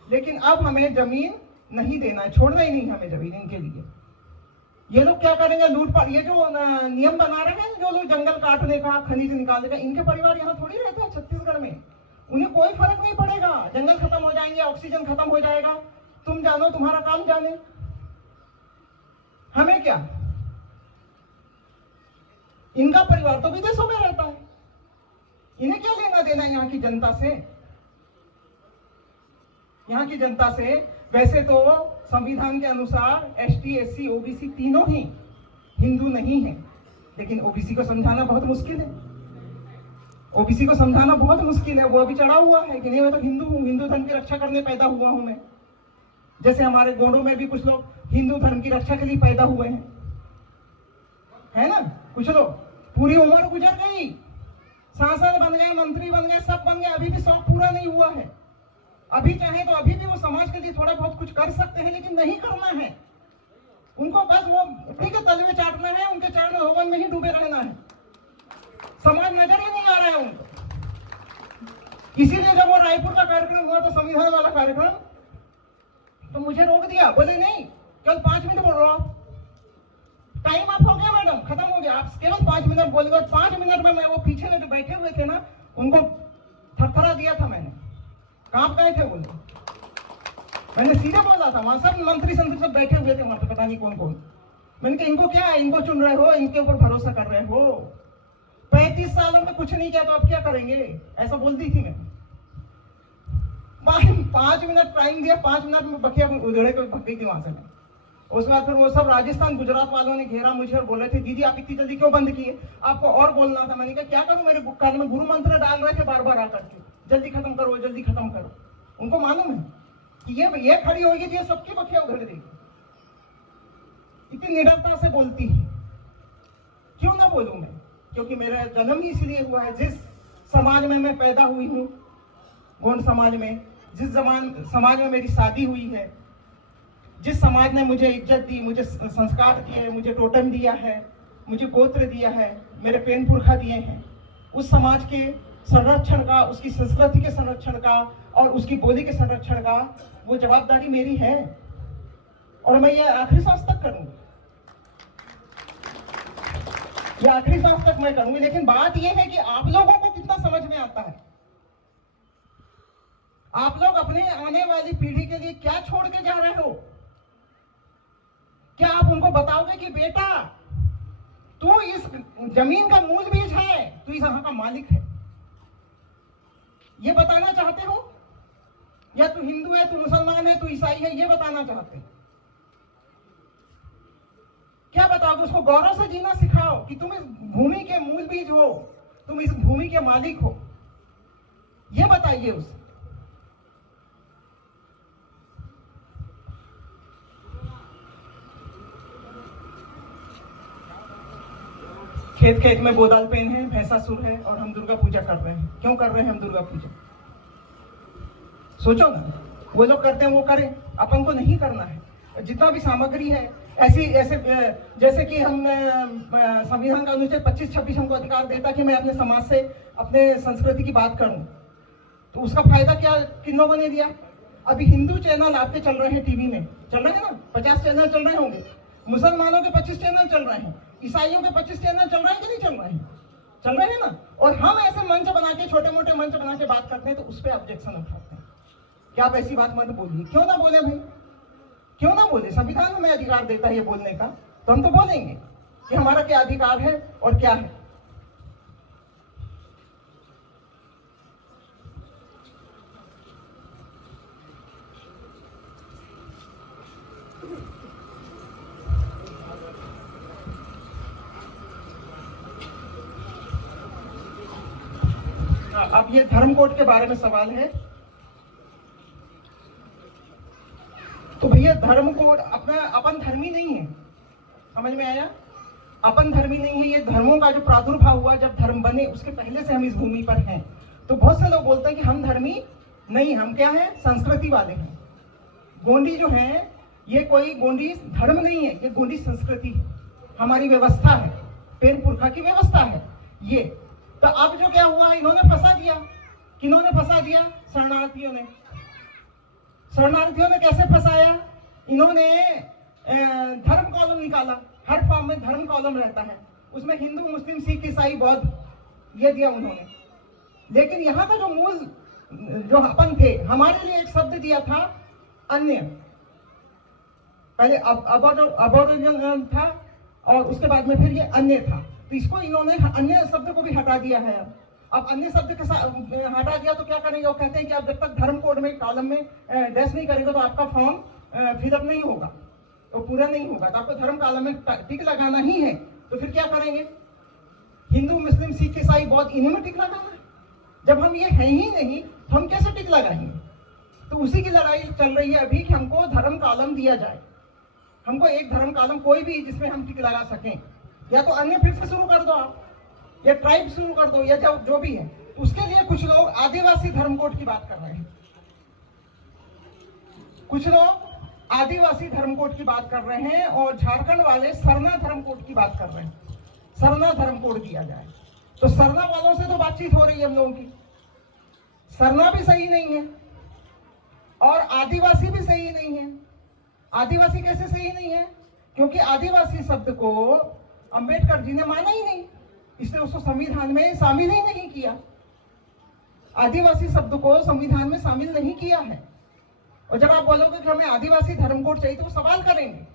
लेकिन अब हमें जमीन नहीं देना है, छोड़ना ही नहीं हमें जमीन इनके लिए। ये लोग क्या करेंगे? लूटपाट। ये जो नियम बना रहे हैं, जो लोग जंगल काटने का, खनिज निकालने का, इनके परिवार यहाँ थोड़ी रहते हैं छत्तीसगढ़ में। उन्हें कोई फर्क नहीं पड़ेगा। जंगल खत्म हो जाएंगे, ऑक्सीजन खत्म हो जाएगा, तुम जानो, तुम्हारा काम जाने, हमें क्या। इनका परिवार तो विदेशों में रहता है, इन्हें क्या लेना देना यहाँ की जनता से। यहाँ की जनता से वैसे तो संविधान के अनुसार एसटी, एससी, ओबीसी तीनों ही हिंदू नहीं है, लेकिन ओबीसी को समझाना बहुत मुश्किल है। ओबीसी को समझाना बहुत मुश्किल है। वो अभी चढ़ा हुआ है कि नहीं, मैं तो हिंदू हूँ, हिंदू धर्म की रक्षा करने पैदा हुआ हूं मैं। जैसे हमारे गोंडों में भी कुछ लोग हिंदू धर्म की रक्षा के लिए पैदा हुए हैं, है ना। कुछ लोग पूरी उम्र गुजर गई, सांसद बन गए, मंत्री बन गए, सब बन गए, अभी भी शौक पूरा नहीं हुआ है। अभी चाहे तो अभी भी वो समाज के लिए थोड़ा बहुत कुछ कर सकते हैं, लेकिन नहीं करना है। उनको बस वो ठीक है तलवे चाटना है, उनके चरण हवन में ही डूबे रहना है, समाज नजर ही नहीं आ रहा है उनको। इसीलिए जब वो रायपुर का कार्यक्रम हुआ तो संविधान वाला कार्यक्रम, तो मुझे रोक दिया, बोले नहीं केवल 5 मिनट बोल रहे हो आप, टाइम आप हो गया मैडम, खत्म हो गया, आप केवल 5 मिनट बोलेंगे। 5 मिनट में मैं वो पीछे में जो बैठे हुए थे ना उनको थरथरा दिया था मैंने, कांप गए थे बोले। मैंने सीधे बोला था, वहां सब मंत्री संत्री सब बैठे हुए थे वहां पे, पता नहीं कौन कौन। मैंने कहा इनको क्या है, इनको चुन रहे हो, इनके ऊपर भरोसा कर रहे हो, 35 सालों में कुछ नहीं किया तो आप क्या करेंगे, ऐसा बोल दी थी मैं। 5 मिनट टाइम दिया, 5 मिनट में बखिया उधेड़े को भग गई थी वहां से मैं। उसके बाद फिर वो सब राजस्थान गुजरात वालों ने घेरा मुझे और बोले थे दीदी आप इतनी जल्दी क्यों बंद किए, आपको और बोलना था। मैंने कहा क्या करूं, मेरे कान में गुरु मंत्र डाल रहे थे बार बार आकर के, जल्दी खत्म करो जल्दी खत्म करो। उनको मालूम है कि ये खड़ी होगी तो ये सबकी बखिया उधेड़ देगी, इतनी निडरता से बोलती है। क्यों ना बोलूं मैं, क्योंकि मेरा जन्म ही इसलिए हुआ है, जिस समाज में मैं पैदा हुई हूँ, गोंड समाज में, जिस समाज में मेरी शादी हुई है, जिस समाज ने मुझे इज्जत दी, मुझे संस्कार दिए, मुझे टोटम दिया है, मुझे गोत्र दिया है, मेरे पेन पुरखा दिए हैं, उस समाज के संरक्षण का, उसकी संस्कृति के संरक्षण का और उसकी बोली के संरक्षण का वो जवाबदारी मेरी है, और मैं ये आखिरी सांस तक करूंगी, ये आखिरी सांस तक मैं करूंगी। लेकिन बात ये है कि आप लोगों को कितना समझ में आता है, आप लोग अपने आने वाली पीढ़ी के लिए क्या छोड़ के जा रहे हो। क्या आप उनको बताओगे कि बेटा तू इस जमीन का मूल बीज है, तू इस यहाँ का मालिक है, ये बताना चाहते हो, या तू हिंदू है, तू मुसलमान है, तू ईसाई है, ये बताना चाहते हो। क्या बताओगे उसको, गौरव से जीना सिखाओ कि तुम इस भूमि के मूल बीज हो, तुम इस भूमि के मालिक हो, ये बताइए उसे। खेत खेत में बोदाल पेन है, भैंसासुर है, और हम दुर्गा पूजा कर रहे हैं। क्यों कर रहे हैं हम दुर्गा पूजा, सोचो ना। वो लोग करते हैं वो करें, अपन को नहीं करना है। जितना भी सामग्री है ऐसे जैसे कि हम संविधान का अनुच्छेद 25-26 हमको अधिकार देता कि मैं अपने समाज से, अपने संस्कृति की बात करूं, तो उसका फायदा क्या किन लोगों ने दिया। अभी हिंदू चैनल आपके चल रहे हैं, टीवी में चल रहे हैं ना, 50 चैनल चल रहे होंगे, मुसलमानों के 25 चैनल चल रहे हैं, ईसाइयों के 25 चैनल चल रहे हैं कि नहीं चल रहे हैं, चल रहे हैं ना। और हम ऐसे मंच बना के, छोटे मोटे मंच बना के बात करते हैं, तो उस पर ऑब्जेक्शन उठाते हैं कि आप ऐसी बात मत बोलिए। क्यों ना बोले भाई, क्यों ना बोले, संविधान हमें अधिकार देता है ये बोलने का, तो हम तो बोलेंगे कि हमारा क्या अधिकार है और क्या है। अब ये धर्म कोड के बारे में सवाल है, तो भैया धर्म कोड अपना अपन धर्मी नहीं है, समझ में आया, अपन धर्मी नहीं है। ये धर्मों का जो प्रादुर्भाव हुआ, जब धर्म बने उसके पहले से हम इस भूमि पर हैं। तो बहुत से लोग बोलते हैं कि हम धर्मी नहीं, हम क्या है, संस्कृति वाले हैं। गोंडी जो है ये कोई गोंडी धर्म नहीं है, ये गोंडी संस्कृति है, हमारी व्यवस्था है, पेन पुरखा की व्यवस्था है ये। तो अब जो क्या हुआ, इन्होंने फंसा दिया, किन्होंने फंसा दिया, शरणार्थियों ने। शरणार्थियों ने कैसे फंसाया, इन्होंने धर्म कॉलम निकाला, हर फॉर्म में धर्म कॉलम रहता है, उसमें हिंदू, मुस्लिम, सिख, ईसाई, बौद्ध ये दिया उन्होंने। लेकिन यहाँ का जो मूल जो अपन थे, हमारे लिए एक शब्द दिया था अन्य, पहले अबोरिजिनल था और उसके बाद में फिर ये अन्य था, तो इसको इन्होंने अन्य शब्द को भी हटा दिया है। अब अन्य शब्द के साथ हटा दिया तो क्या करेंगे, वो कहते हैं कि आप जब तक धर्म कोड में कॉलम में डैश नहीं करेंगे तो आपका फॉर्म फिलअप नहीं होगा, तो पूरा नहीं होगा, तो आपको धर्म कॉलम में टिक लगाना ही है। तो फिर क्या करेंगे, हिंदू, मुस्लिम, सिख, ईसाई, बौद्ध, इन्हीं में टिक लगाना है। जब हम ये है ही नहीं तो हम कैसे टिक लगाएंगे। तो उसी की लड़ाई चल रही है अभी कि हमको धर्म कॉलम दिया जाए, हमको एक धर्म कॉलम कोई भी जिसमें हम टिक लगा सकें, या तो अन्य फिर से शुरू कर दो आप, या ट्राइब शुरू कर दो, या जो भी है। उसके लिए कुछ लोग आदिवासी धर्म कोड की बात कर रहे हैं, कुछ लोग आदिवासी धर्म कोड की बात कर रहे हैं और झारखंड वाले सरना धर्म कोड की बात कर रहे हैं। सरना धर्म कोड दिया जाए, तो सरना वालों से तो बातचीत हो रही है हम लोगों की। सरना भी सही नहीं है और आदिवासी भी सही नहीं है। आदिवासी कैसे सही नहीं है? क्योंकि आदिवासी शब्द को अंबेडकर जी ने माना ही नहीं, इसलिए उसको संविधान में शामिल ही नहीं किया। आदिवासी शब्द को संविधान में शामिल नहीं किया है। और जब आप बोलोगे कि हमें आदिवासी धर्म कोड चाहिए, तो वो सवाल करेंगे,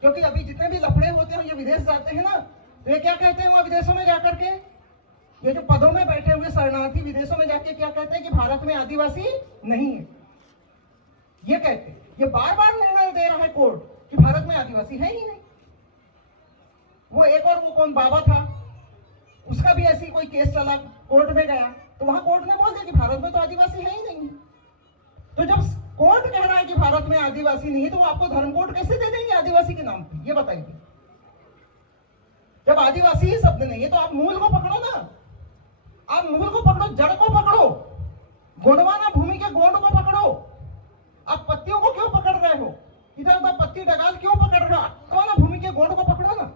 क्योंकि अभी जितने भी लफड़े होते हैं ये विदेश जाते हैं ना, तो ये क्या कहते हैं वहां विदेशों में जाकर के, ये जो पदों में बैठे हुए शरणार्थी विदेशों में जाके क्या कहते हैं कि भारत में आदिवासी नहीं है। ये कहते हैं, ये बार बार निर्णय दे रहा है कोर्ट कि भारत में आदिवासी है ही नहीं। वो एक और वो कौन बाबा था, उसका भी ऐसी कोई केस चला, कोर्ट में गया, तो वहां कोर्ट ने बोल दिया कि भारत में तो आदिवासी है ही नहीं। तो जब कोर्ट कह रहा है कि भारत में आदिवासी नहीं है, तो वो आपको धर्म कोड कैसे दे देंगे आदिवासी के नाम पे, ये बताइए। जब आदिवासी ही शब्द नहीं है तो आप मूल को पकड़ो ना, आप मूल को पकड़ो, जड़ को पकड़ो, गोंडवाना भूमि के गोंड को पकड़ो। आप पत्तियों को क्यों पकड़ रहे हो, इधर उधर पत्ती डगाल क्यों पकड़ रहे हो? गोंडवाना भूमि के गोंड को पकड़ो ना।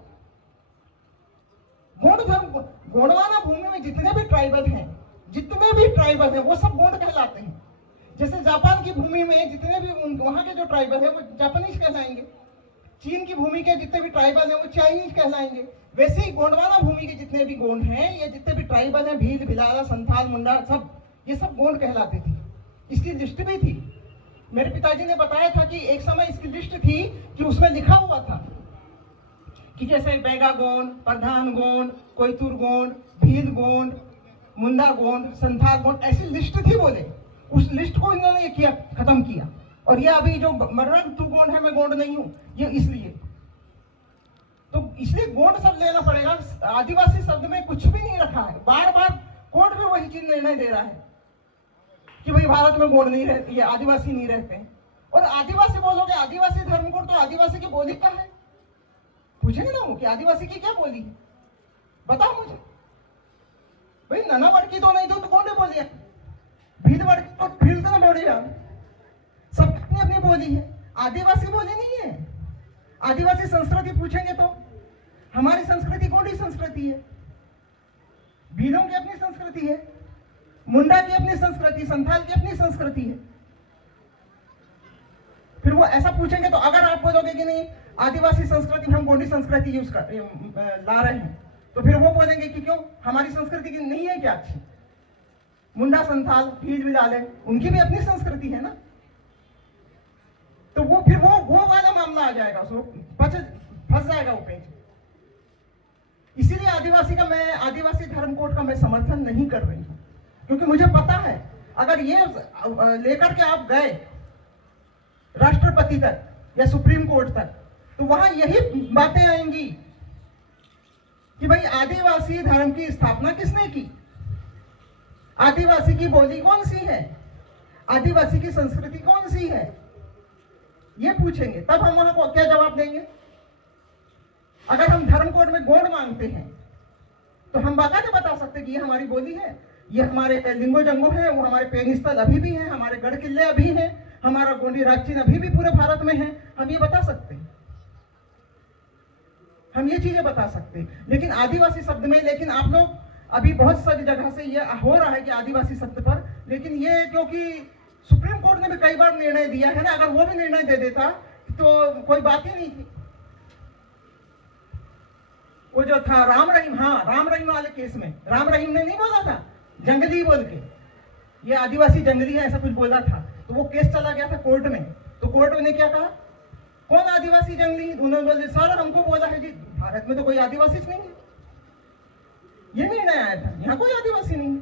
गोंडवाना भूमि में जितने भी ट्राइबल हैं वो सब गोंड कहलाते हैं। जैसे जापान की भूमि में जितने भी वहां के जो ट्राइबल है वो जापानीज कहलाएंगे, चीन की भूमि के जितने भी ट्राइबल हैं वो चाइनीज कहलाएंगे। वैसे ही गोंडवाना भूमि के जितने भी गोंड हैं, ये जितने भी ट्राइबल हैं, भील, भिलारा, संथाल, मुंडा, सब ये सब गोंड कहलाते थे। इसकी लिस्ट भी थी। मेरे पिताजी ने बताया था कि एक समय इसकी लिस्ट थी कि उसमें लिखा हुआ था कि जैसे बैगा गोंड, प्रधान गोंड, कोयतुर गोंड, भील गोंड, मुंडा गोंड, संथाल गोंड, ऐसी लिस्ट थी। बोले उस लिस्ट को इन्होंने ये किया, खत्म किया। और ये अभी जो मर्रा तू गोंड है, मैं गोंड नहीं हूं, ये इसलिए, तो इसलिए गोंड शब्द लेना पड़ेगा। आदिवासी शब्द में कुछ भी नहीं रखा है। बार बार कोर्ट भी वही चीज निर्णय दे रहा है कि भाई भारत में गोंड नहीं रहती है, आदिवासी नहीं रहते हैं। और आदिवासी बोलोगे, आदिवासी धर्म कोड, तो आदिवासी की बोली क्या है? पूछेंगे ना वो कि आदिवासी की क्या बोली है, बताओ मुझे। भाई नना बड़की तो नहीं, तो गोंडे बोलिए, भील बड़की तो भील तो बोले यार, सबने अपनी बोली है। आदिवासी बोली नहीं है। आदिवासी संस्कृति पूछेंगे तो हमारी संस्कृति गोंडी संस्कृति है, भीलों की अपनी संस्कृति है, मुंडा की अपनी संस्कृति, संथाल की अपनी संस्कृति है। फिर वो ऐसा पूछेंगे तो अगर आप बोलोगे कि नहीं आदिवासी संस्कृति में हम गोंडी संस्कृति यूज कर ला रहे हैं, तो फिर वो बोलेंगे कि क्यों, हमारी संस्कृति की नहीं है क्या अच्छी? मुंडा, संथाल, भील, बिलाले, उनकी भी अपनी संस्कृति है ना। तो वो फिर वो वाला मामला आ जाएगा, उसको फंस जाएगा वो पेज। इसीलिए आदिवासी धर्म कोड का मैं समर्थन नहीं कर रही हूं, क्योंकि मुझे पता है अगर ये लेकर के आप गए राष्ट्रपति तक या सुप्रीम कोर्ट तक, तो वहां यही बातें आएंगी कि भाई आदिवासी धर्म की स्थापना किसने की, आदिवासी की बोली कौन सी है, आदिवासी की संस्कृति कौन सी है, ये पूछेंगे। तब हम वहां को क्या जवाब देंगे? अगर हम धर्म कोड में गोंड मांगते हैं तो हम बाकायदा बता सकते हैं कि ये हमारी बोली है, ये हमारे लिंगो जंगो है, वो हमारे पेन स्थल अभी भी हैं, हमारे गढ़ किले अभी हैं, हमारा गोंडी राज चिन्ह अभी भी पूरे भारत में है। हम ये बता सकते हैं, हम ये चीजें बता सकते हैं। लेकिन आदिवासी शब्द में, लेकिन आप लोग अभी बहुत सारी जगह से ये हो रहा है कि आदिवासी शब्द पर, लेकिन ये क्योंकि सुप्रीम कोर्ट ने भी कई बार निर्णय दिया है ना, अगर वो भी निर्णय दे देता तो कोई बात ही नहीं थी। वो जो था राम रहीम, हाँ राम रहीम वाले केस में राम रहीम ने नहीं बोला था जंगली बोल के, ये आदिवासी जंगली है ऐसा कुछ बोला था, तो वो केस चला गया था कोर्ट में। तो कोर्ट ने क्या कहा, कौन आदिवासी जंगली? उन्होंने बोले सर हमको बोला है जी भारत में तो कोई आदिवासी नहीं है, ये निर्णय आया था, यहाँ कोई आदिवासी नहीं है।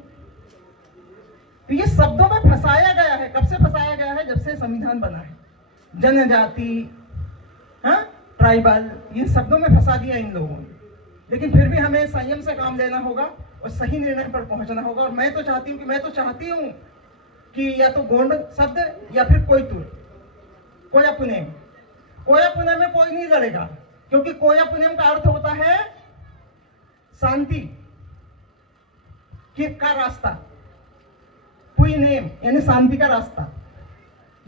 तो ये शब्दों में फंसाया गया है। कब से फंसाया गया है? जब से संविधान बना है। जनजाति, हाँ, ट्राइबल, इन शब्दों में फंसा दिया इन लोगों ने। लेकिन फिर भी हमें संयम से काम लेना होगा और सही निर्णय पर पहुंचना होगा। और मैं तो चाहती हूँ कि या तो गोंड शब्द या फिर कोयतुर, कोया पुनेम। कोया पुनेम में कोई नहीं लड़ेगा, क्योंकि कोया पुनेम का अर्थ होता है शांति का रास्ता, पुई नेम यानी शांति का रास्ता।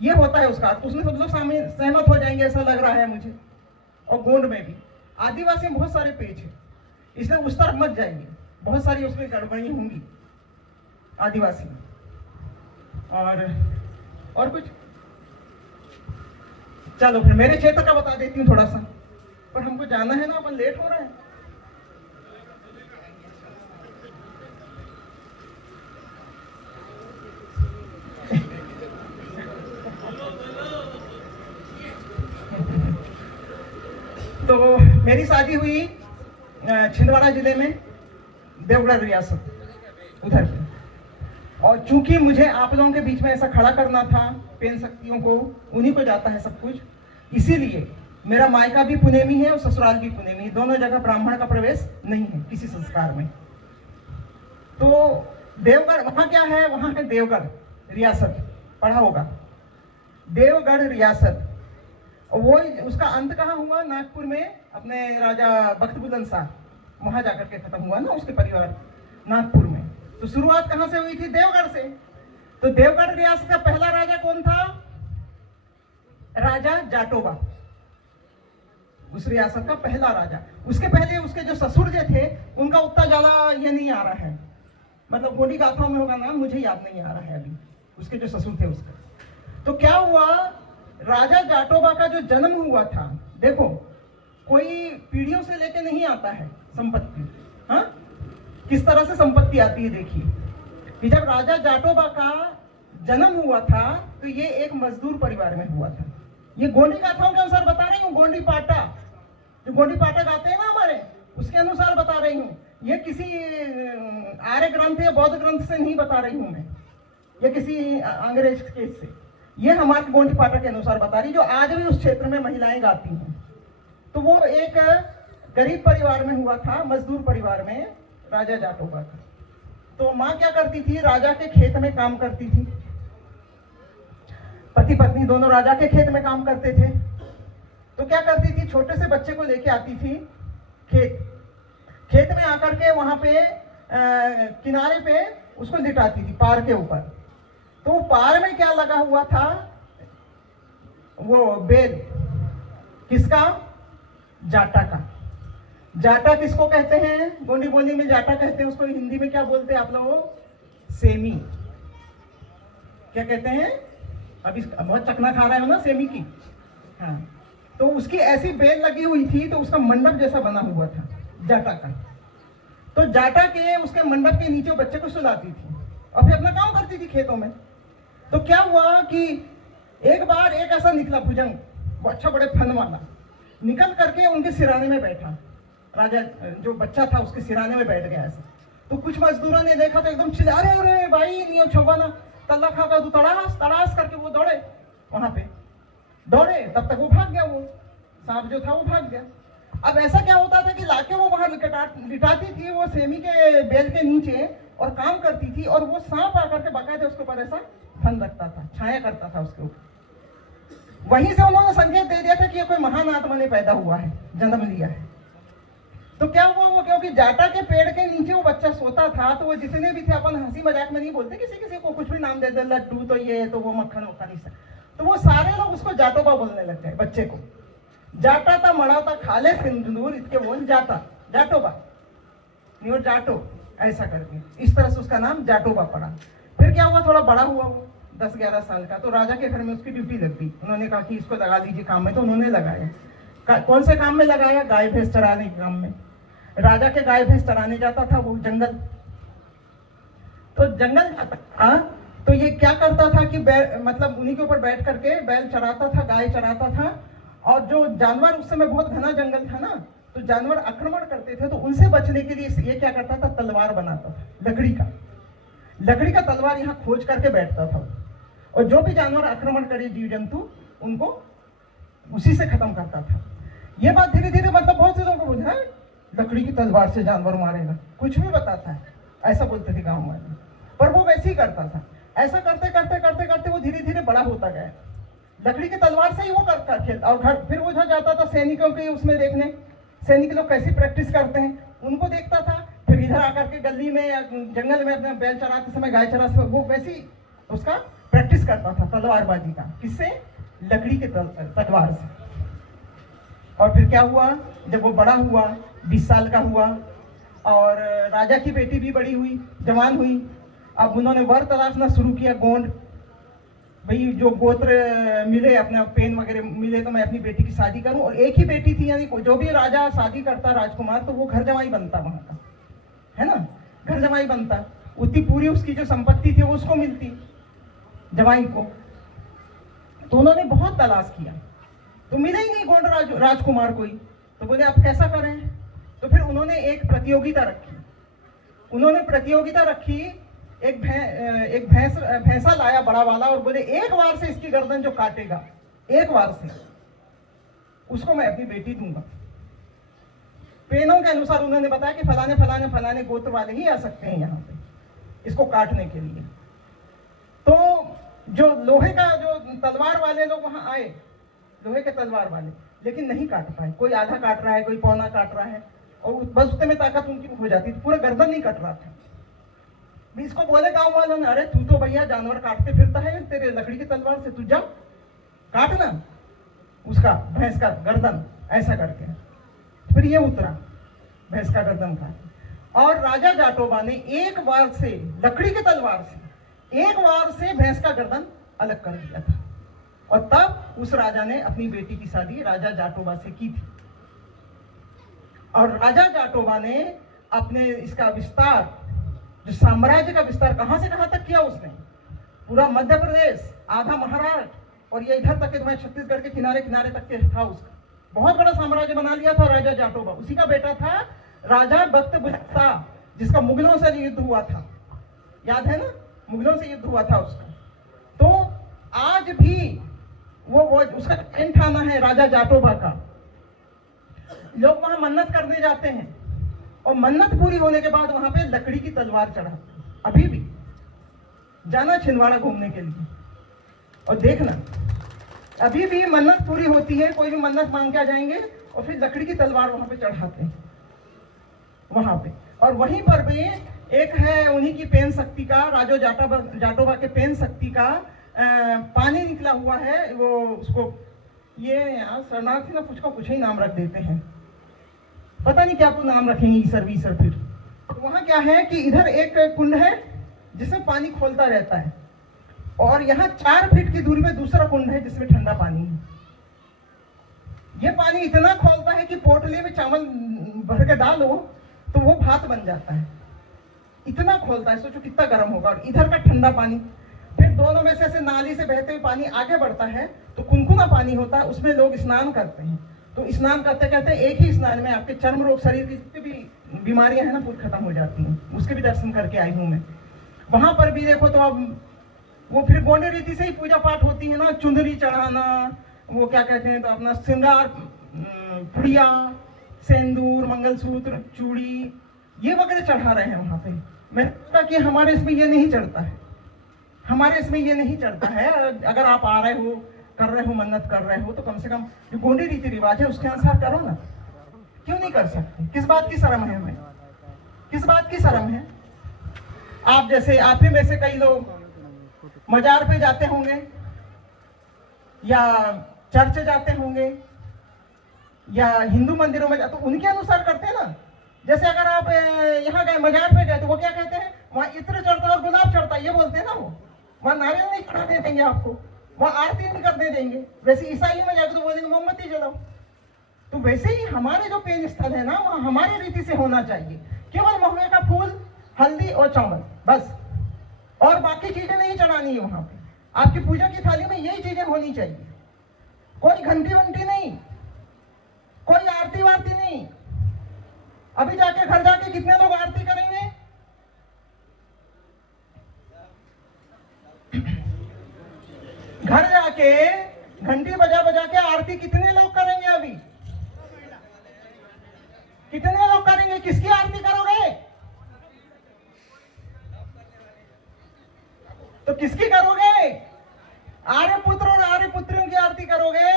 ये होता है उसका, तो उसमें सब लोग सहमत हो जाएंगे ऐसा लग रहा है मुझे। और गोंड में भी आदिवासी में बहुत सारे पेज है, इसलिए उस तरफ मत जाएंगे, बहुत सारी उसमें गड़बड़ी होंगी आदिवासी में। और कुछ, चलो फिर मेरे क्षेत्र का बता देती हूँ थोड़ा सा, पर हमको जाना है ना, अपन लेट हो रहा है। तो मेरी शादी हुई छिंदवाड़ा जिले में, देवगढ़ रियासत उधर पे। और चूंकि मुझे आप लोगों के बीच में ऐसा खड़ा करना था, पेन शक्तियों को, उन्हीं को जाता है सब कुछ, इसीलिए मेरा मायका भी पुणे में है और ससुराल भी पुणे में, दोनों जगह ब्राह्मण का प्रवेश नहीं है किसी संस्कार में। तो देवगढ़ वहां क्या है, वहां है देवगढ़ रियासत, पढ़ा होगा देवगढ़ रियासत। वो उसका अंत कहाँ हुआ, नागपुर में अपने राजा बख्त बुलंद शाह, वहां जाकर के खत्म हुआ ना उसके परिवार, नागपुर में। तो शुरुआत कहां से हुई थी, देवगढ़ से। तो देवगढ़ रियासत का पहला राजा कौन था, राजा जाटोबा, उस रियासत का पहला राजा। उसके पहले उसके जो ससुर जो थे, उनका उतना ज्यादा ये नहीं आ रहा है, मतलब गोली गाथाओं में होगा नाम, मुझे याद नहीं आ रहा है अभी, उसके जो ससुर थे उसका। तो क्या हुआ, राजा जाटोबा का जो जन्म हुआ था, देखो कोई पीढ़ियों से लेके नहीं आता है संपत्ति, हाँ किस तरह से संपत्ति आती है देखिए, कि जब राजा जाटोबा का जन्म हुआ था तो ये एक मजदूर परिवार में हुआ था। ये गोंडी गाथाओं के अनुसार बता रही हूँ, गोंडी पाटा, जो गोंडी पाटा गाते हैं ना हमारे, उसके अनुसार बता रही हूँ। ये किसी आर्य ग्रंथ या बौद्ध ग्रंथ से नहीं बता रही हूँ मैं, या किसी अंग्रेज के से, ये हमारे गोंडी पाटा के अनुसार बता रही, जो आज भी उस क्षेत्र में महिलाएं गाती हैं। तो वो एक गरीब परिवार में हुआ था, मजदूर परिवार में, राजा जाटोबा का। तो माँ क्या करती थी, राजा के खेत में काम करती थी, पति पत्नी दोनों राजा के खेत में काम करते थे। तो क्या करती थी, छोटे से बच्चे को लेके आती थी खेत में आकर के वहां पे किनारे पे उसको लिटाती थी पार के ऊपर। तो पार में क्या लगा हुआ था, वो बेल, किसका, जाटा का। जाटा किसको कहते हैं, गोंडी बोली में जाटा कहते हैं उसको, हिंदी में क्या बोलते हैं आप लोग, सेमी। क्या कहते हैं, अभी बहुत चकना खा रहे हो ना सेमी की, हाँ। तो उसकी ऐसी बेल लगी हुई थी, तो उसका मंडप जैसा बना हुआ था जाटा का। तो जाटा के उसके मंडप के नीचे बच्चे को सुलाती थी और फिर अपना काम करती थी खेतों में। तो क्या हुआ कि एक बार एक ऐसा निकला भुजंग, वो अच्छा बड़े फन वाला, निकल करके उनके सिराने में बैठा, राजा जो बच्चा था उसके सिराने में बैठ गया ऐसा। तो कुछ मजदूरों ने देखा तो एकदम चिल्ला रहे, अरे भाई नियो छवाना तल्ला खा का, तू तड़ास तड़ास करके वो दौड़े वहां पे, दौड़े, तब तक वो भाग गया, वो सांप जो था वो भाग गया। अब ऐसा क्या होता था कि लाके वो वहां लिटाती थी वो सेमी के बेल के नीचे और काम करती थी, और वो सांप आकर के बाकायदा उसके ऊपर ऐसा फन रखता था, छाया करता था उसके ऊपर। वहीं से उन्होंने संकेत दे दिया था कि ये कोई महान आत्मा ने पैदा हुआ है, जन्म लिया है। तो क्या हुआ, वो क्योंकि जाटा के पेड़ के नीचे वो बच्चा सोता था, तो वो जितने भी थे, अपन हंसी मजाक में नहीं बोलते, किसी किसी को कुछ भी नाम दे दे, लड्डू तो ये तो वो मक्खन वक्खन, तो वो सारे लोग उसको जाटोबा बोलने लग गए बच्चे को। जाटा था मड़ा था खाले सिंदूर, इसके बोल जाटा, जाटोबा नहीं, जाटो ऐसा करके, इस तरह से उसका नाम जाटोबा पड़ा। फिर क्या हुआ, थोड़ा बड़ा हुआ वो 10-11 साल का, तो राजा के घर में उसकी ड्यूटी लग गई। उन्होंने कहा कि इसको लगा दीजिए काम में, तो उन्होंने लगाया। कौन से काम में लगाया, गाय भैंस चराने के काम में। राजा के गाय भैंस चराने जाता था वो जंगल, तो जंगल जाता, तो ये क्या करता था कि मतलब उन्हीं के ऊपर बैठ करके बैल चराता था, गाय चराता था। और जो जानवर, उस समय बहुत घना जंगल था ना, तो जानवर आक्रमण करते थे, तो उनसे बचने के लिए ये क्या करता था, तलवार बनाता था, लकड़ी का तलवार यहाँ खोज करके बैठता था, और जो भी जानवर आक्रमण करे, जीव जंतु, उनको उसी से खत्म करता था। ये बात धीरे धीरे मतलब बहुत से लोगों को बुझा, लकड़ी की तलवार से जानवर मारेगा, कुछ भी बताता है, ऐसा बोलते थे गाँव वाले, पर वो वैसे ही करता था। ऐसा करते करते करते करते वो धीरे धीरे बड़ा होता गया, लकड़ी की तलवार से ही वो करता खेलता। और घर फिर वो जाता था सैनिकों के उसमें देखने, सैनिक लोग कैसी प्रैक्टिस करते हैं उनको देखता था। फिर इधर आकर के गली में या जंगल में अपने बैल चराते समय, गाय चराते समय, वो वैसी उसका प्रैक्टिस करता था तलवारबाजी का। किससे? लकड़ी के तलवार से। और फिर क्या हुआ, जब वो बड़ा हुआ, 20 साल का हुआ, और राजा की बेटी भी बड़ी हुई, जवान हुई, अब उन्होंने वर तलाशना शुरू किया, गोंड। भाई जो गोत्र मिले, अपना पेन वगैरह मिले तो मैं अपनी बेटी की शादी करूं। और एक ही बेटी थी, यानी जो भी राजा शादी करता राजकुमार तो वो घर जमाई बनता वहां का, है ना, घर जमाई बनता। उतनी पूरी उसकी जो संपत्ति थी वो उसको मिलती, जवाई को। तो उन्होंने बहुत तलाश किया तो मिला ही नहीं गोंड राजकुमार कोई। तो बोले अब कैसा करें? तो फिर उन्होंने एक प्रतियोगिता रखी। एक भैंसा लाया बड़ा वाला, और बोले एक बार से इसकी गर्दन जो काटेगा, एक बार से उसको मैं अपनी बेटी दूंगा। पेनों के अनुसार उन्होंने बताया कि फलाने फलाने फलाने गोत्र वाले ही आ सकते हैं यहाँ पे इसको काटने के लिए। तो जो लोहे का जो तलवार वाले लोग वहां आए, लोहे के तलवार वाले, लेकिन नहीं काट पाए। कोई आधा काट रहा है, कोई पौना काट रहा है, और बस उतने में ताकत उनकी हो जाती थी, पूरा गर्दन नहीं कट रहा था। भी इसको बोले गांव वालों ने, अरे तू तो भैया जानवर काटते फिरता है तेरे लकड़ी की तलवार से, तू जा काटना उसका भैंस का गर्दन, ऐसा करके। फिर ये उतरा भैंस का गर्दन काट, और राजा जाटोबा ने एक बार से लकड़ी की तलवार से एक बार से भैंस का गर्दन अलग कर दिया था। और तब उस राजा ने अपनी बेटी की शादी राजा जाटोबा से की थी। और राजा जाटोबा ने अपने इसका विस्तार, जो साम्राज्य का विस्तार कहां से कहां तक किया उसने, पूरा मध्य प्रदेश, आधा महाराष्ट्र, और ये इधर तक के तुम्हारे छत्तीसगढ़ के किनारे किनारे तक के था उसका। बहुत बड़ा साम्राज्य बना लिया था राजा जाटोबा। उसी का बेटा था राजा बख्त बुद्धा, जिसका मुगलों से युद्ध हुआ था, याद है ना, मुगलों से युद्ध हुआ था उसका। तो आज भी वो उसका ठाना है राजा जाटोबा का। लोग वहां मन्नत करने जाते हैं, और मन्नत पूरी होने के बाद वहां पे लकड़ी की तलवार चढ़ाते हैं। अभी भी जाना छिंदवाड़ा घूमने के लिए और देखना, अभी भी मन्नत पूरी होती है, कोई भी मन्नत मांग के आ जाएंगे और फिर लकड़ी की तलवार वहां पे चढ़ाते हैं वहां पे। और वहीं पर भी एक है उन्हीं की पेन शक्ति का, राजा जाटोबा के पेन शक्ति का पानी निकला हुआ है। वो उसको ये शरणार्थी ना कुछ ही नाम रख देते हैं, पता नहीं क्या तो नाम रखेंगे, ईसर वीसर। फिर तो वहां क्या है कि इधर एक कुंड है जिसमें पानी खोलता रहता है, और यहाँ 4 फीट की दूरी पे दूसरा कुंड है जिसमें ठंडा पानी है। ये पानी इतना खोलता है कि पोटली में चावल भर के डालो तो वो भात बन जाता है, इतना खोलता है। सोचो कितना गर्म होगा। और इधर का ठंडा पानी, फिर दोनों में से नाली से बहते हुए पानी आगे बढ़ता है तो कुनकुना पानी होता है, उसमें लोग स्नान करते हैं। तो स्नान करते करते एक ही स्नान में आपके चर्म रोग, शरीर की जितनी भी बीमारियां हैं ना, पूरी खत्म हो जाती हैं। उसके भी दर्शन करके आई हूं मैं। वहां पर भी देखो तो अब वो फिर गोंडी रीति से ही पूजा पाठ होती है ना, चुंदरी चढ़ाना, वो क्या कहते हैं तो अपना श्रृंगार, पुड़िया, सिंदूर, मंगलसूत्र, चूड़ी, ये वगैरह चढ़ा रहे हैं वहां पे। मैंने कहा कि हमारे इसमें ये नहीं चढ़ता है, हमारे इसमें ये नहीं चढ़ता है। अगर आप आ रहे हो, कर रहे हो, मन्नत कर रहे हो, तो कम से कम जो गोंडी रीति रिवाज है उसके अनुसार करो ना। क्यों नहीं कर सकते? किस बात की शर्म है हमें? किस बात की शर्म है? आप जैसे, आप ही में से कई लोग मजार पे जाते होंगे या चर्च जाते होंगे या हिंदू मंदिरों में जाते, तो उनके अनुसार करते हैं ना। जैसे अगर आप यहाँ गए, मजार पे गए, तो वो क्या कहते हैं, वहां इत्र चढ़ता है और गुलाब चढ़ता है, ये बोलते हैं ना। वो वहां नारियल नहीं चढ़ाने देंगे आपको, वहां आरती नहीं करने देंगे। वैसे ईसाई में जाकर तो बोलेंगे मोमबत्ती जलाओ। तो वैसे ही हमारे जो पेन स्थल है ना, वहां हमारी रीति से होना चाहिए। केवल महुए का फूल, हल्दी और चावल, बस, और बाकी चीजें नहीं चढ़ानी है वहां पे। आपकी पूजा की थाली में यही चीजें होनी चाहिए। कोई घंटी वंटी नहीं, कोई आरती वारती नहीं। अभी जाके घर जाके कितने लोग आरती करेंगे? घर जाके घंटी बजा बजा के आरती कितने लोग करेंगे? अभी कितने लोग करेंगे? किसकी आरती करोगे? तो किसकी करोगे? आर्य पुत्र और आर्य पुत्रियों की आरती करोगे।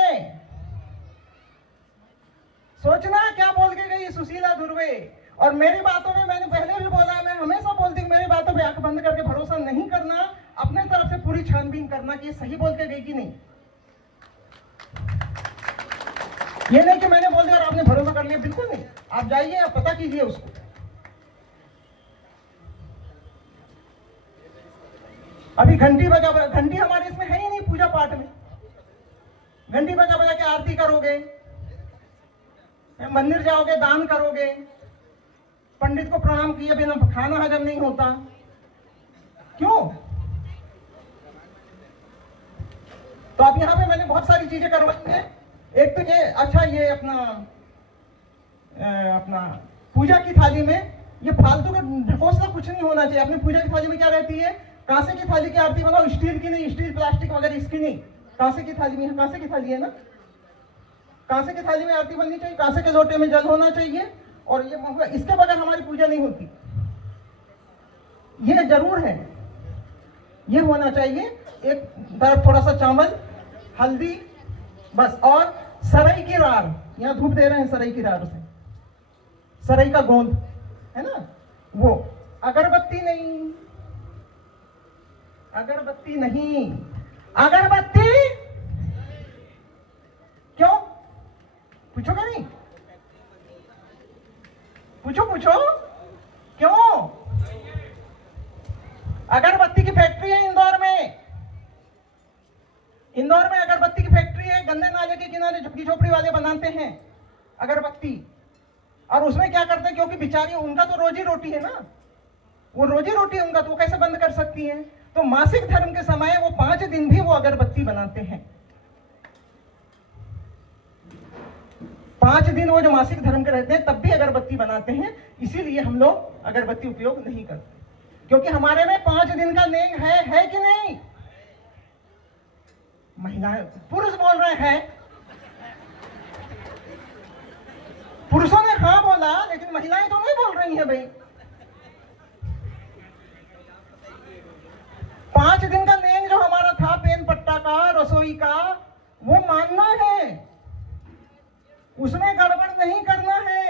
सोचना क्या बोल के गई सुशीला दुर्वे। और मेरी बातों में मैंने पहले भी बोला, मैं हमेशा बोलती हूँ, मेरी बातों पे आंख बंद करके भरोसा नहीं करना। अपने तरफ से पूरी छानबीन करना कि ये सही बोल के गई कि नहीं। ये नहीं कि मैंने बोल दिया और आपने भरोसा कर लिया, बिल्कुल नहीं। आप जाइए, आप पता कीजिए उसको। अभी घंटी हमारे इसमें है ही नहीं पूजा पाठ में। घंटी बजा बजा के आरती करोगे, मंदिर जाओगे, दान करोगे, पंडित को प्रणाम किए बिना खाना हजम नहीं होता, क्यों? तो अब यहाँ पे मैंने बहुत सारी चीजें करवाई हैं। एक तो ये अच्छा, ये अपना पूजा की थाली में ये फालतू का ढकोसला कुछ नहीं होना चाहिए। अपनी पूजा की थाली में क्या रहती है? कांसे की थाली की आरती बनाओ, स्टील की नहीं, स्टील प्लास्टिक वगैरह इसकी नहीं, कांसे की थाली में। कांसे की थाली है ना, कांसे की थाली में आरती बननी चाहिए, कांसे के लोटे में जल होना चाहिए, और ये इसके बगैर हमारी पूजा नहीं होती। ये जरूर है, ये होना चाहिए। एक तरफ थोड़ा सा चावल, हल्दी, बस, और सरई की रार। यहाँ धूप दे रहे हैं सरई की रार से, सरई का गोंद है ना, वो। अगरबत्ती नहीं, अगरबत्ती नहीं, अगरबत्ती क्यों? पूछोगे नहीं? पूछो क्यों? अगरबत्ती की फैक्ट्री है इंदौर में। इंदौर में अगरबत्ती की फैक्ट्री है। गंदे नाले के किनारे झुग्गी झोपड़ी वाले बनाते हैं अगरबत्ती। और उसमें क्या करते हैं, क्योंकि बेचारी उनका तो रोजी रोटी है ना, वो रोजी रोटी उनका, तो वो कैसे बंद कर सकती हैं? तो मासिक धर्म के समय वो 5 दिन भी वो अगरबत्ती बनाते हैं। 5 दिन वो जो मासिक धर्म के रहते हैं तब भी अगरबत्ती बनाते हैं। इसीलिए हम लोग अगरबत्ती उपयोग नहीं करते, क्योंकि हमारे में 5 दिन का नेम है कि नहीं? महिलाएं, पुरुष बोल रहे हैं, पुरुषों ने हाँ बोला, लेकिन महिलाएं तो नहीं बोल रही हैं भाई। 5 दिन का नेम जो हमारा था, पेन पट्टा का, रसोई का, वो मानना है, उसमें गड़बड़ नहीं करना है।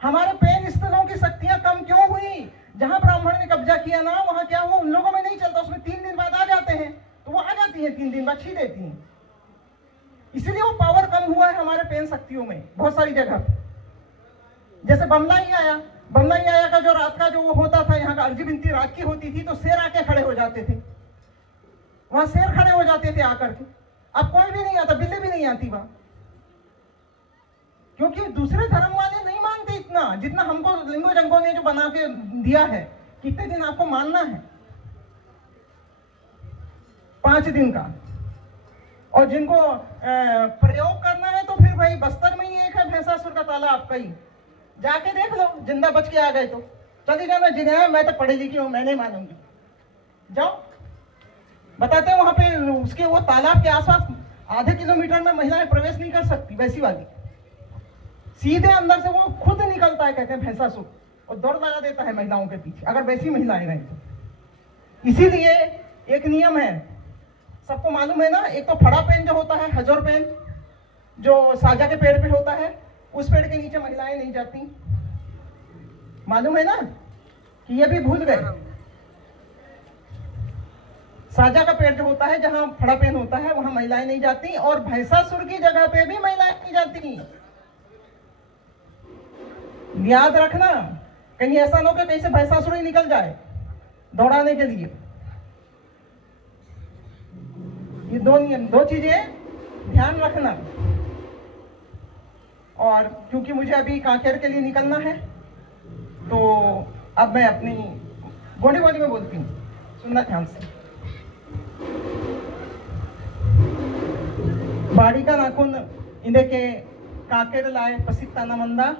हमारे पेन स्थलों की शक्तियां कम क्यों हुई? जहां ब्राह्मण ने कब्जा किया ना, वहां क्या हुआ? उन लोगों में नहीं चलता, उसमें 3 दिन बाद आ जाते हैं, तो वो आ जाती है 3 दिन बाद, छी देती हैं। इसीलिए वो पावर कम हुआ है हमारे पेन शक्तियों में बहुत सारी जगह। जैसे बमलाई आया का जो रात का जो वो होता था, यहाँ का अर्जी बिनती रात की होती थी, तो शेर आके खड़े हो जाते थे, वहां शेर खड़े हो जाते थे आकर के। अब कोई भी नहीं आता, बिल्ली भी नहीं आती वहां, क्योंकि दूसरे धर्म वाले नहीं मानते इतना जितना हमको लिंगो जंगों ने जो बना के दिया है। कितने दिन आपको मानना है? 5 दिन का। और जिनको प्रयोग करना है तो फिर भाई बस्तर में ही एक है भैंसासुर का तालाब, कहीं जाके देख लो, जिंदा बच के आ गए तो चली जाना। जिन्हें मैं तो पढ़ी लिखी हूं, मैं नहीं मानूंगी, जाओ बताते हैं। वहां पे उसके वो तालाब के आसपास आधे किलोमीटर में महिलाएं प्रवेश नहीं कर सकती, वैसी वाली, सीधे अंदर से वो खुद निकलता है, कहते हैं भैंसासुर, और दौड़ लगा देता है महिलाओं के पीछे, अगर वैसी महिलाएं रहें तो। इसीलिए एक नियम है, सबको मालूम है ना, एक तो फड़ा पेन जो होता है, हजर पेन जो साजा के पेड़ पे होता है, उस पेड़ के नीचे महिलाएं नहीं जाती, मालूम है ना, कि ये भी भूल गए। साजा का पेड़ जो होता है, जहां फड़ा पेन होता है, वहां महिलाएं नहीं जाती, और भैंसासुर की जगह पे भी महिलाएं नहीं जाती। याद रखना, कहीं ऐसा ना हो कि कहीं से भैंसासुर ही निकल जाए दौड़ाने के लिए। ये दो चीजें ध्यान रखना। और क्योंकि मुझे अभी कांकेर के लिए निकलना है, तो अब मैं अपनी गोंडी बोली में बोलती हूँ, सुनना ध्यान से। बाड़ी का नाखून इंदे के कांकेर लाए पसित्ताना मंदा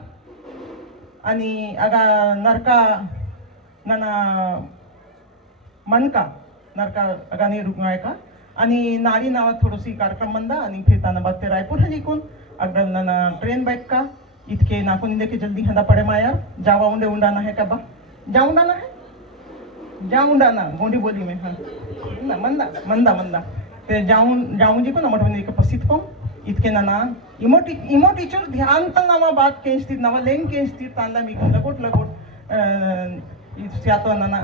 आणि अगा नरका नना मनका नरका अगाने रुग्णाय का आणि नाडी नावात थोडीशी कार्यक्रम मंदा आणि फिरताना बाते रायपूर है जिकून अगल नना ट्रेन बाइक का इतके नाकून इंदे के जल्दी हंदा पड़े माया जावा उंडे उंडाना है कबा जा उंडाना है जा उंडाना गोंडी बोली में हाँ ना मंदा मंदा मंदा ते जाऊं जी को नमट बने के पसित को इतके नना इमोटीचर ध्यान ता नवा बात केंस्ती नवा लेंग केंस्ती तांला मी को लगोट क्या तो ना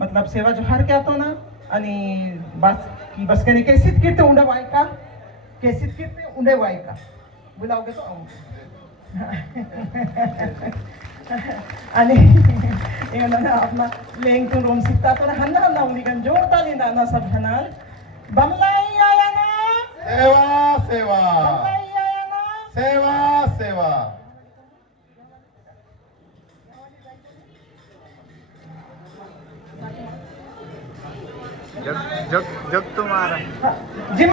मतलब सेवा जोहार क्या तो ना आणि बस कने केसित किरते उंडे वायका केसित किरते उंडे वायका बुलाओगे तो आऊंगा आणि इन्होंने अपना लेंग तो रोम सिक्ता तो हन्ना हन्ना उनिकन जोरता लिंदा ना सब हनाल बमलाई आया ना सेवा सेवा बमलाई आया ना सेवा सेवा जग जग जग तुम्हारा जिम